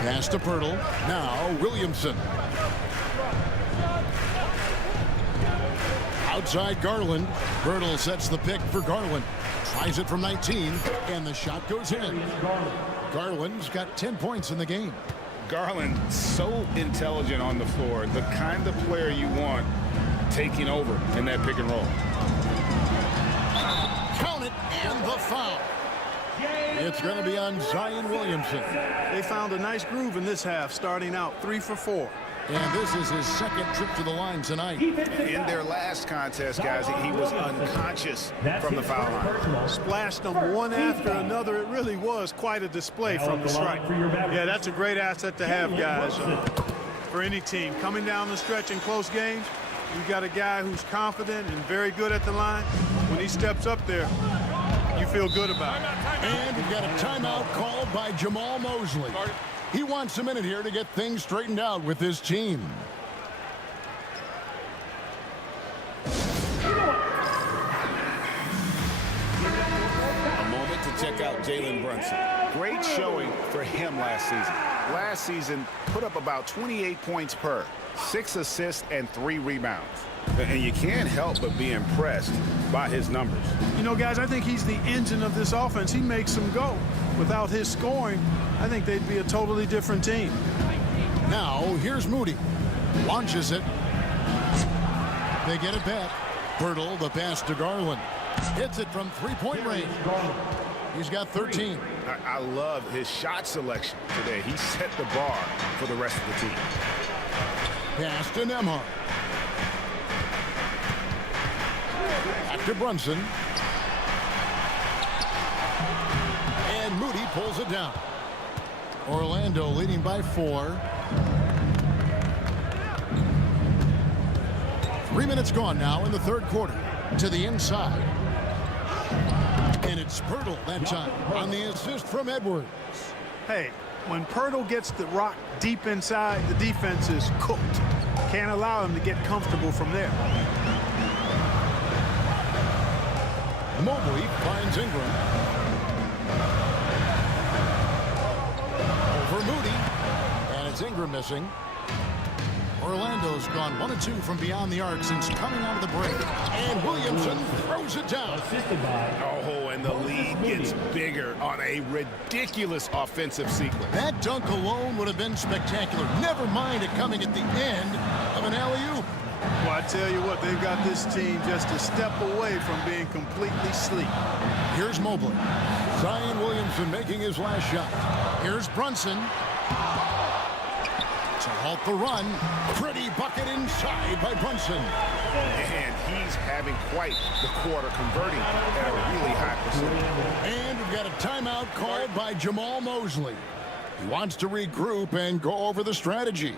Pass to Pirtle. Now Williamson. Outside Garland. Pirtle sets the pick for Garland. Tries it from 19, and the shot goes in. Garland's got 10 points in the game. Garland, so intelligent on the floor, the kind of player you want taking over in that pick and roll. Count it, and the foul. It's going to be on Zion Williamson. They found a nice groove in this half, starting out 3 for 4. And this is his second trip to the line tonight. In their last contest, guys, he was unconscious from the foul line. Splashed them one after another. It really was quite a display from the strike. Yeah, that's a great asset to have, guys, for any team. Coming down the stretch in close games, you got a guy who's confident and very good at the line. When he steps up there, you feel good about it. And we've got a timeout called by Jamal Mosley. He wants a minute here to get things straightened out with his team. A moment to check out Jalen Brunson. Great showing for him last season. Last season, put up about 28 points per, 6 assists and 3 rebounds. And you can't help but be impressed by his numbers. You know, guys, I think he's the engine of this offense. He makes them go. Without his scoring, I think they'd be a totally different team. Now, here's Moody. Launches it. They get it back. Pirtle, the pass to Garland. Hits it from three-point range. He's got 13. I love his shot selection today. He set the bar for the rest of the team. Pass to Nembhard. Back to Brunson. And Moody pulls it down. Orlando leading by 4. 3 minutes gone now in the third quarter. To the inside. And it's Pirtle that time on the assist from Edwards. Hey, when Pirtle gets the rock deep inside, the defense is cooked. Can't allow him to get comfortable from there. Mobley finds Ingram. Over Moody. And it's Ingram missing. Orlando's gone 1 of 2 from beyond the arc since coming out of the break. And Williamson throws it down. Oh, and the lead gets bigger on a ridiculous offensive sequence. That dunk alone would have been spectacular. Never mind it coming at the end of an alley-oop. Well, I tell you what, they've got this team just a step away from being completely sleep. Here's Mobley. Zion Williamson making his last shot. Here's Brunson. To halt the run. Pretty bucket inside by Brunson. And he's having quite the quarter, converting at a really high percentage. And we've got a timeout called by Jamal Mosley. He wants to regroup and go over the strategy.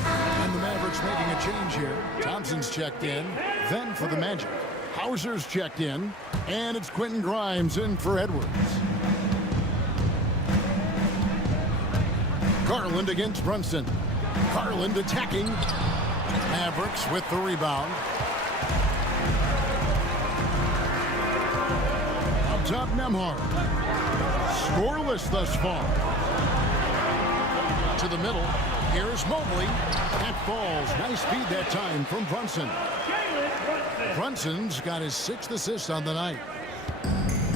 And the Mavericks making a change here. Thompson's checked in. Then for the Magic, Hauser's checked in. And it's Quentin Grimes in for Edwards. Garland against Brunson. Garland attacking. Mavericks with the rebound. Up top, Nembhard. Scoreless thus far. To the middle. Here's Mobley. That falls. Nice speed that time from Brunson. Brunson's got his 6th assist on the night.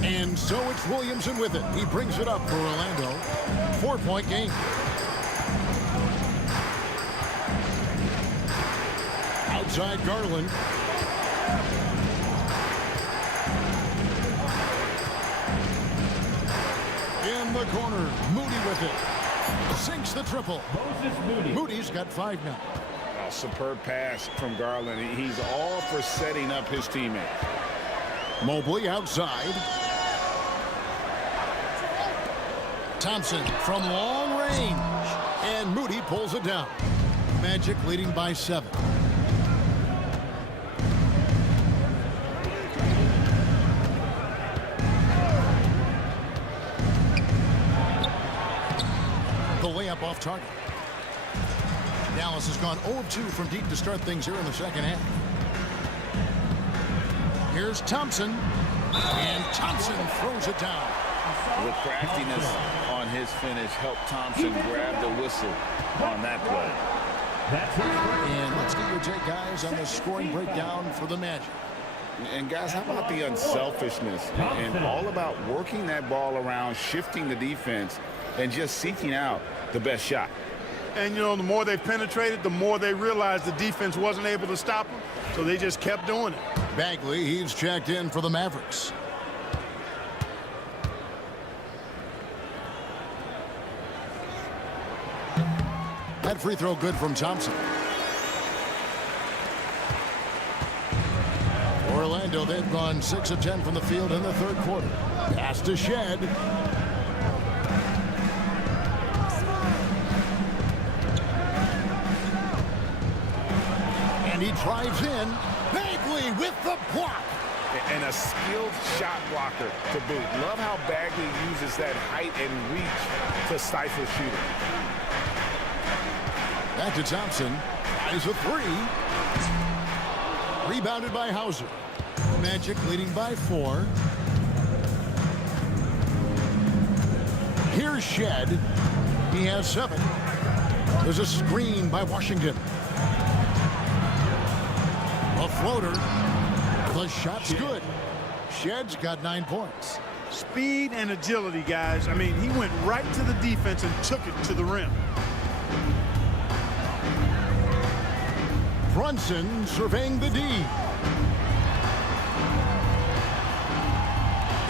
And so it's Williamson with it. He brings it up for Orlando. 4-point game. Outside Garland. In the corner, Moody with it. Sinks the triple. Moody's got 5 now. Oh, superb pass from Garland. He's all for setting up his teammate. Mobley outside. Thompson from long range. And Moody pulls it down. Magic leading by 7. The layup off target. Dallas has gone 0-2 from deep to start things here in the second half. Here's Thompson. And Thompson throws it down. The craftiness on his finish helped Thompson grab the whistle on that play. And let's get your take, guys, on the scoring breakdown for the Magic. And guys, how about the unselfishness and all about working that ball around, shifting the defense, and just seeking out the best shot. And, you know, the more they penetrated, the more they realized the defense wasn't able to stop them, so they just kept doing it. Bagley, he's checked in for the Mavericks. That free throw good from Thompson. Orlando, they've gone 6 of 10 from the field in the third quarter. Pass to Shed. And he drives in. Bagley with the block. And a skilled shot blocker to boot. Love how Bagley uses that height and reach to stifle shooting. Back to Thompson. Eyes a 3. Rebounded by Hauser. Magic leading by 4. Here's Shed. He has 7. There's a screen by Washington. A floater. The shot's good. Shed's got 9 points. Speed and agility, guys. I mean, he went right to the defense and took it to the rim. Brunson surveying the D.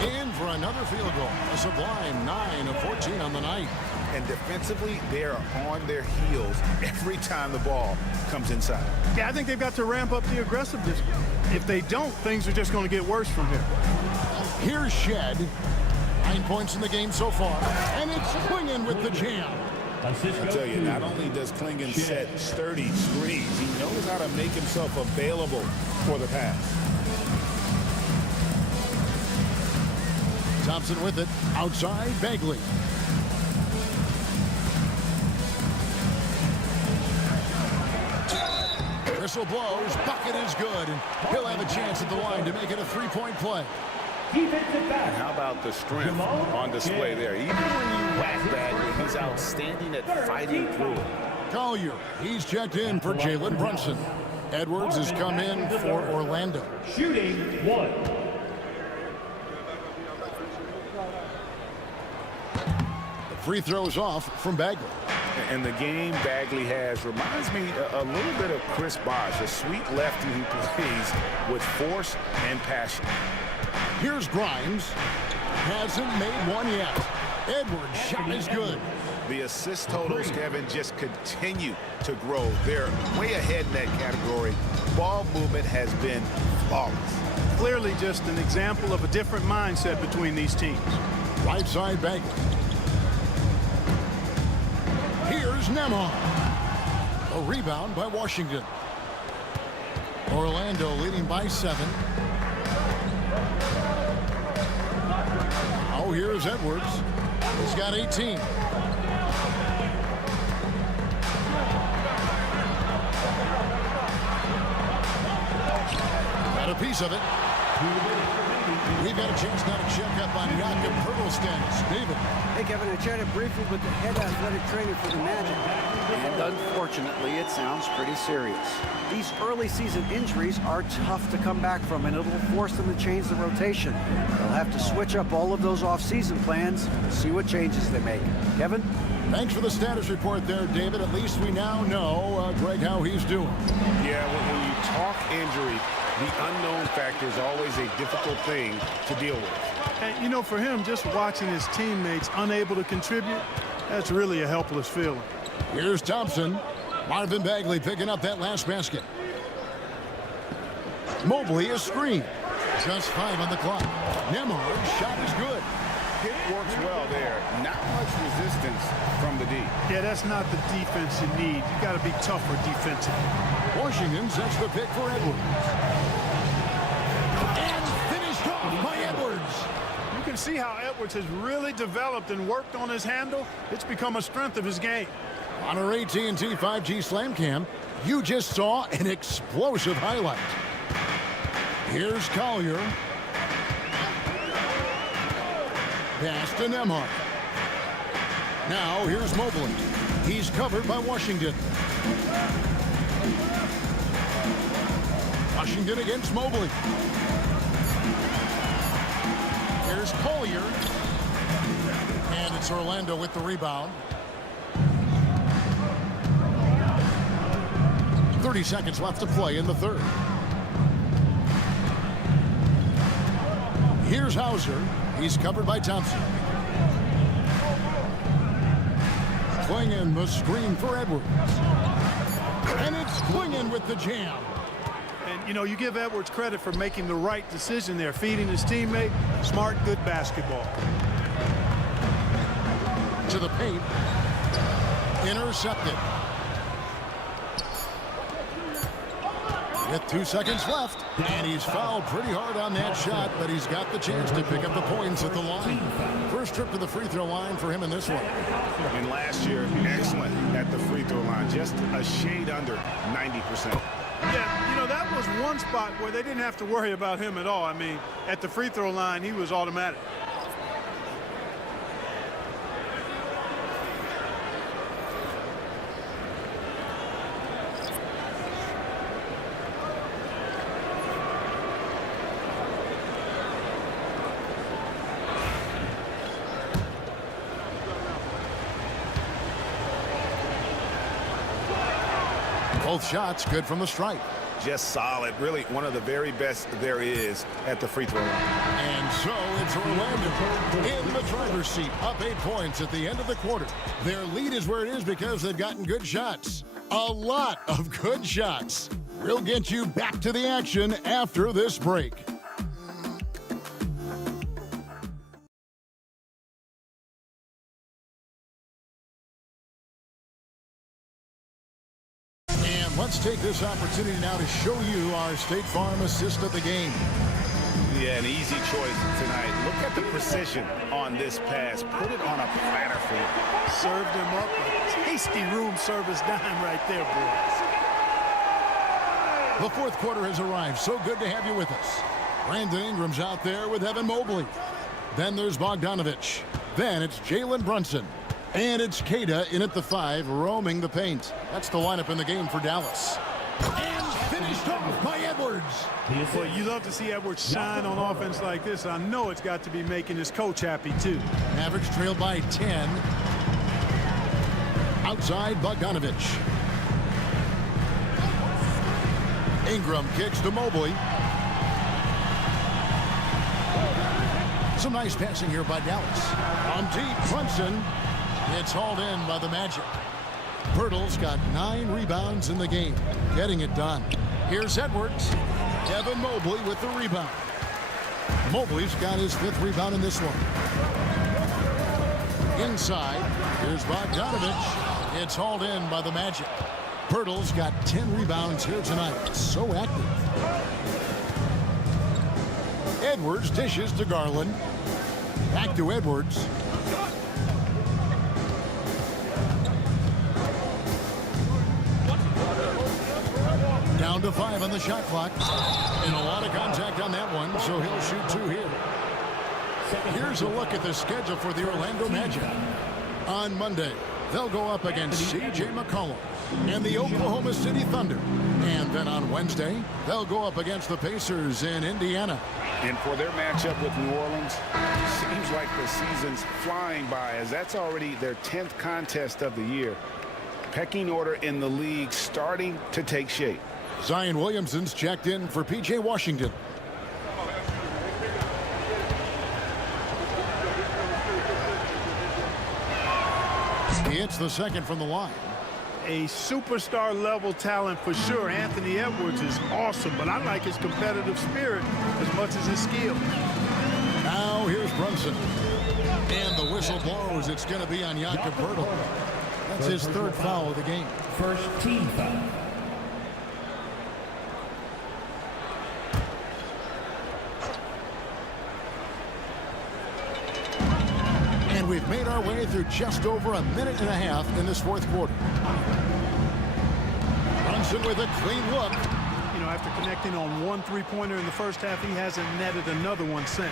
In for another field goal. A sublime 9 of 14 on the night. And defensively, they are on their heels every time the ball comes inside. Yeah, I think they've got to ramp up the aggressiveness. If they don't, things are just going to get worse from here. Here's Shed. 9 points in the game so far. And it's Klingon with the jam. I tell you, not only does Klingon set sturdy screens, he knows how to make himself available for the pass. Thompson with it. Outside, Bagley. Whistle blows. Bucket is good. And he'll have a chance at the line to make it a 3-point play. And how about the strength on display there? Even when you whack Bagley, he's outstanding at fighting through it. Collier, he's checked in for Jalen Brunson. Edwards has come in for Orlando. Shooting 1. The free throws off from Bagley. And the game Bagley has reminds me a little bit of Chris Bosh, a sweet lefty who plays with force and passion. Here's Grimes. Hasn't made one yet. Edwards' shot is good. The assist totals, Kevin, just continue to grow. They're way ahead in that category. Ball movement has been flawless. Clearly just an example of a different mindset between these teams. Right side Bagley. Here's Nemhard. A rebound by Washington. Orlando leading by 7. Oh, here's Edwards. He's got 18. Got a piece of it. We've got a chance now to check up on Jakob Poeltl's status. David. Hey, Kevin, I chatted briefly with the head athletic trainer for the Magic, and unfortunately, it sounds pretty serious. These early season injuries are tough to come back from, and it'll force them to change the rotation. They'll have to switch up all of those off-season plans and see what changes they make. Kevin? Thanks for the status report there, David. At least we now know, Greg, how he's doing. Yeah, when you talk injury, the unknown factor is always a difficult thing to deal with. And, you know, for him, just watching his teammates unable to contribute, that's really a helpless feeling. Here's Thompson. Marvin Bagley picking up that last basket. Mobley a screen. Just 5 on the clock. Nemhard's shot is good. It works well there. Not much resistance from the D. Yeah, that's not the defense you need. You got to be tougher defensively. Washington sets the pick for Edwards. And finished off by Edwards. You can see how Edwards has really developed and worked on his handle. It's become a strength of his game. On our AT&T 5G Slam Cam, you just saw an explosive highlight. Here's Collier. Pass to Nemhard. Now here's Mobley. He's covered by Washington. Washington against Mobley. Here's Collier. And it's Orlando with the rebound. 30 seconds left to play in the third. Here's Hauser. He's covered by Thompson. Klingon the screen for Edwards. And it's Klingon with the jam. And, you know, you give Edwards credit for making the right decision there, feeding his teammate. Smart, good basketball. To the paint. Intercepted. With 2 seconds left, and he's fouled pretty hard on that shot, but he's got the chance to pick up the points at the line. First trip to the free throw line for him in this one. And last year, excellent at the free throw line, just a shade under 90%. Yeah, you know, that was one spot where they didn't have to worry about him at all. I mean, at the free throw line, he was automatic. Both shots good from the stripe. Just solid. Really one of the very best there is at the free throw line. And so it's Orlando in the driver's seat, up 8 points at the end of the quarter. Their lead is where it is because they've gotten good shots. A lot of good shots. We'll get you back to the action after this break. Let's take this opportunity now to show you our State Farm assist of the game. Yeah, an easy choice tonight. Look at the precision on this pass. Put it on a platter for you. Served him up a tasty room service dime right there, boys. The fourth quarter has arrived. So good to have you with us. Brandon Ingram's out there with Evan Mobley. Then there's Bogdanovich. Then it's Jalen Brunson. And it's Keita in at the 5, roaming the paint. That's the lineup in the game for Dallas. And finished off by Edwards. Well, you love to see Edwards shine on offense like this. I know it's got to be making his coach happy, too. Mavericks trailed by 10. Outside, Bogdanovich. Ingram kicks to Mobley. Some nice passing here by Dallas. On deep, Brunson. It's hauled in by the Magic. Poeltl's got 9 rebounds in the game, getting it done. Here's Edwards. Evan Mobley with the rebound. Mobley's got his 5th rebound in this one. Inside, here's Bogdanovich. It's hauled in by the Magic. Poeltl's got 10 rebounds here tonight. So active. Edwards dishes to Garland. Back to Edwards. Down Down to 5 on the shot clock. And a lot of contact on that one, so he'll shoot 2 here. Here's a look at the schedule for the Orlando Magic. On Monday, they'll go up against C.J. McCollum and the Oklahoma City Thunder. And then on Wednesday, they'll go up against the Pacers in Indiana. And for their matchup with New Orleans, seems like the season's flying by, as that's already their 10th contest of the year. Pecking order in the league starting to take shape. Zion Williamson's checked in for P.J. Washington. He hits the second from the line. A superstar level talent for sure. Anthony Edwards is awesome, but I like his competitive spirit as much as his skill. Now here's Brunson. And the whistle blows. It's going to be on Jakob Poeltl. That's his 3rd foul of the game. First team foul. And we've made our way through just over a minute and a half in this 4th quarter. Brunson with a clean look. You know, after connecting on 1 3-pointer in the first half, he hasn't netted another one since.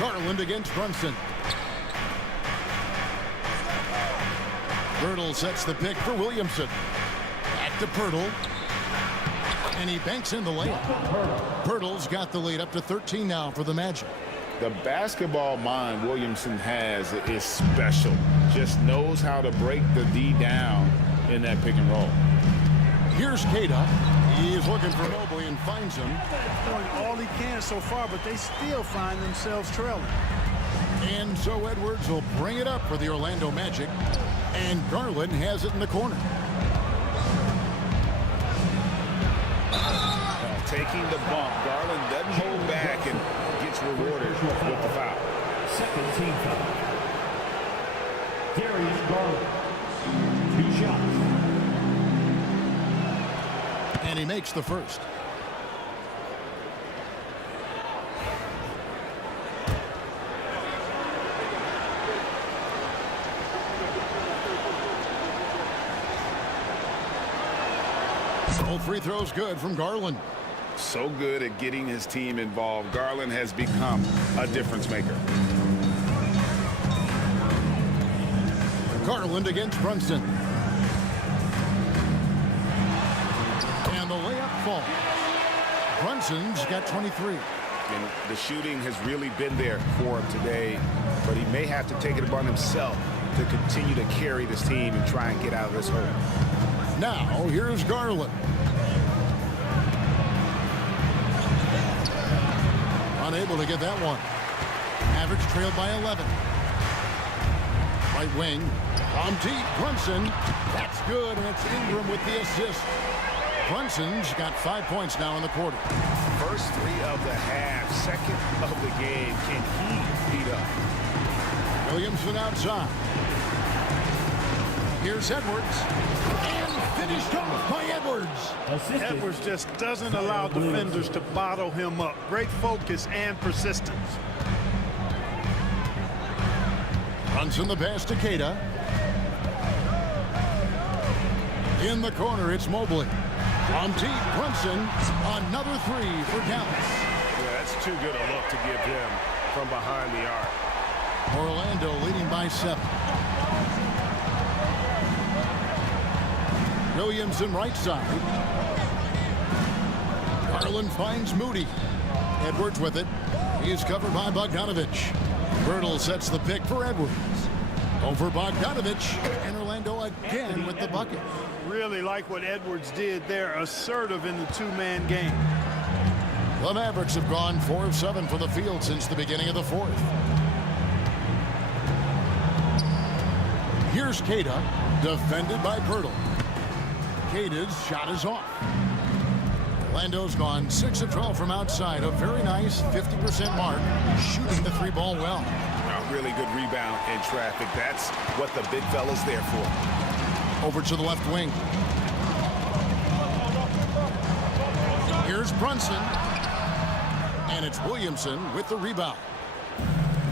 Garland against Brunson. Poeltl sets the pick for Williamson. Back to Poeltl. And he banks in the layup. Poeltl's got the lead up to 13 now for the Magic. The basketball mind Williamson has is special. Just knows how to break the D down in that pick and roll. Here's Keita. He's looking for Mobley and finds him. Doing all he can so far, but they still find themselves trailing. And so Edwards will bring it up for the Orlando Magic. And Garland has it in the corner. Taking the bump. Garland doesn't hold back and gets rewarded with the foul. Second team foul. Darius Garland. 2 shots. And he makes the first. Both free throws good from Garland. So good at getting his team involved. Garland has become a difference maker. Garland against Brunson. And the layup falls. Brunson's got 23. And the shooting has really been there for him today, but he may have to take it upon himself to continue to carry this team and try and get out of this hole. Now, here's Garland. Unable to get that one. Mavericks trailed by 11. Right wing. From deep, Brunson. That's good, and it's Ingram with the assist. Brunson's got 5 points now in the quarter. First 3 of the half, second of the game. Can he beat up? Williamson outside. Here's Edwards. And finished off by Edwards. Edwards just doesn't allow defenders to bottle him up. Great focus and persistence. Brunson the pass to Keita. In the corner, it's Mobley. From deep, Brunson. Another 3 for Dallas. Yeah, that's too good a look to give him from behind the arc. Orlando leading by 7. Williamson right side. Garland finds Moody. Edwards with it. He's covered by Bogdanovich. Poeltl sets the pick for Edwards. Over Bogdanovich. And Orlando again with the bucket. Really like what Edwards did there. Assertive in the 2-man game. The Mavericks have gone 4 of 7 for the field since the beginning of the 4th. Here's Keita. Defended by Poeltl. Keita's shot is off. Orlando's gone 6 of 12 from outside. A very nice 50% mark. Shooting the 3-ball well. A really good rebound in traffic. That's what the big fella's there for. Over to the left wing. Here's Brunson. And it's Williamson with the rebound.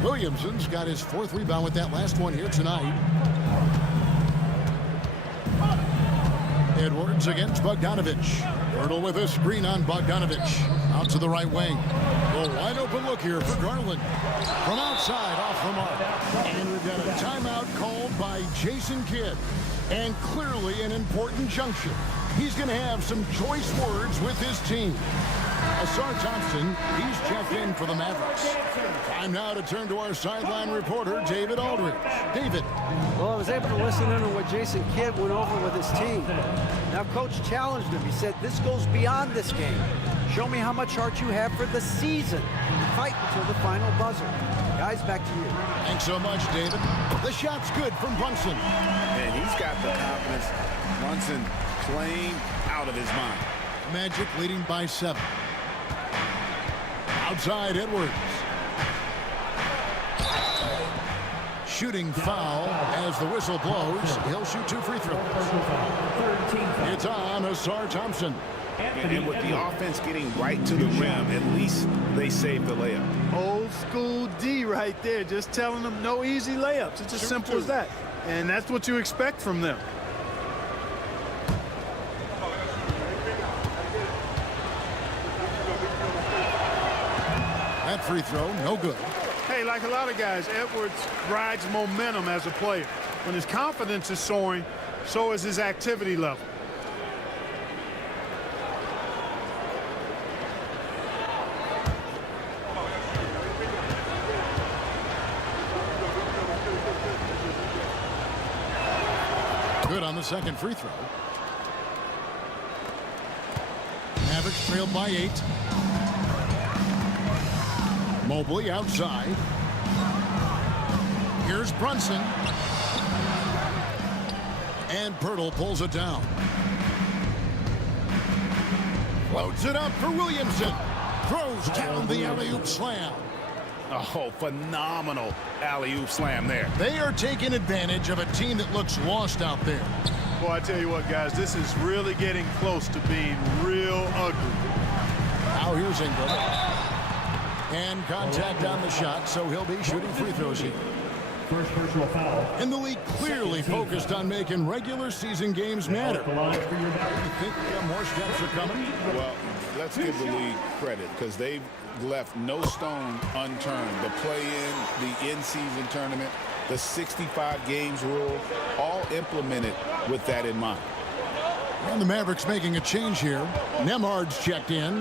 Williamson's got his 4th rebound with that last one here tonight. Comes against Bogdanovich. Hurdle with a screen on Bogdanovich. Out to the right wing. A wide open look here for Garland. From outside, off the mark. And we've got a timeout called by Jason Kidd. And clearly an important junction. He's going to have some choice words with his team. Asar Thompson, he's checked in for the Mavericks. Time now to turn to our sideline reporter, David Aldridge. David. Well, I was able to listen in on what Jason Kidd went over with his team. Now, Coach challenged him. He said, this goes beyond this game. Show me how much heart you have for the season. Fight until the final buzzer. Guys, back to you. Thanks so much, David. The shot's good from Brunson. And he's got the confidence. Brunson playing out of his mind. Magic leading by 7. Outside, Edwards. Shooting foul as the whistle blows. He'll shoot 2 free throws. It's on Asar Thompson. And with the offense getting right to the rim, at least they saved the layup. Old school D right there, just telling them no easy layups. It's as simple as that. And that's what you expect from them. That free throw, no good. Hey, like a lot of guys, Edwards rides momentum as a player. When his confidence is soaring, so is his activity level. Good on the second free throw. Mavericks trailed by 8. Mobley outside. Here's Brunson. And Pirtle pulls it down. Floats it up for Williamson. Throws down the alley-oop slam. Oh, phenomenal alley-oop slam there. They are taking advantage of a team that looks lost out there. Well, I tell you what, guys, this is really getting close to being real ugly. Now here's Ingram. And contact on the shot, so he'll be shooting free throws here. First personal foul. And the league clearly focused on making regular season games matter. You think more steps are coming? Well, let's give the league credit because they've left no stone unturned. The play-in, the in-season tournament, the 65 games rule, all implemented with that in mind. And the Mavericks making a change here. Nemhard's checked in.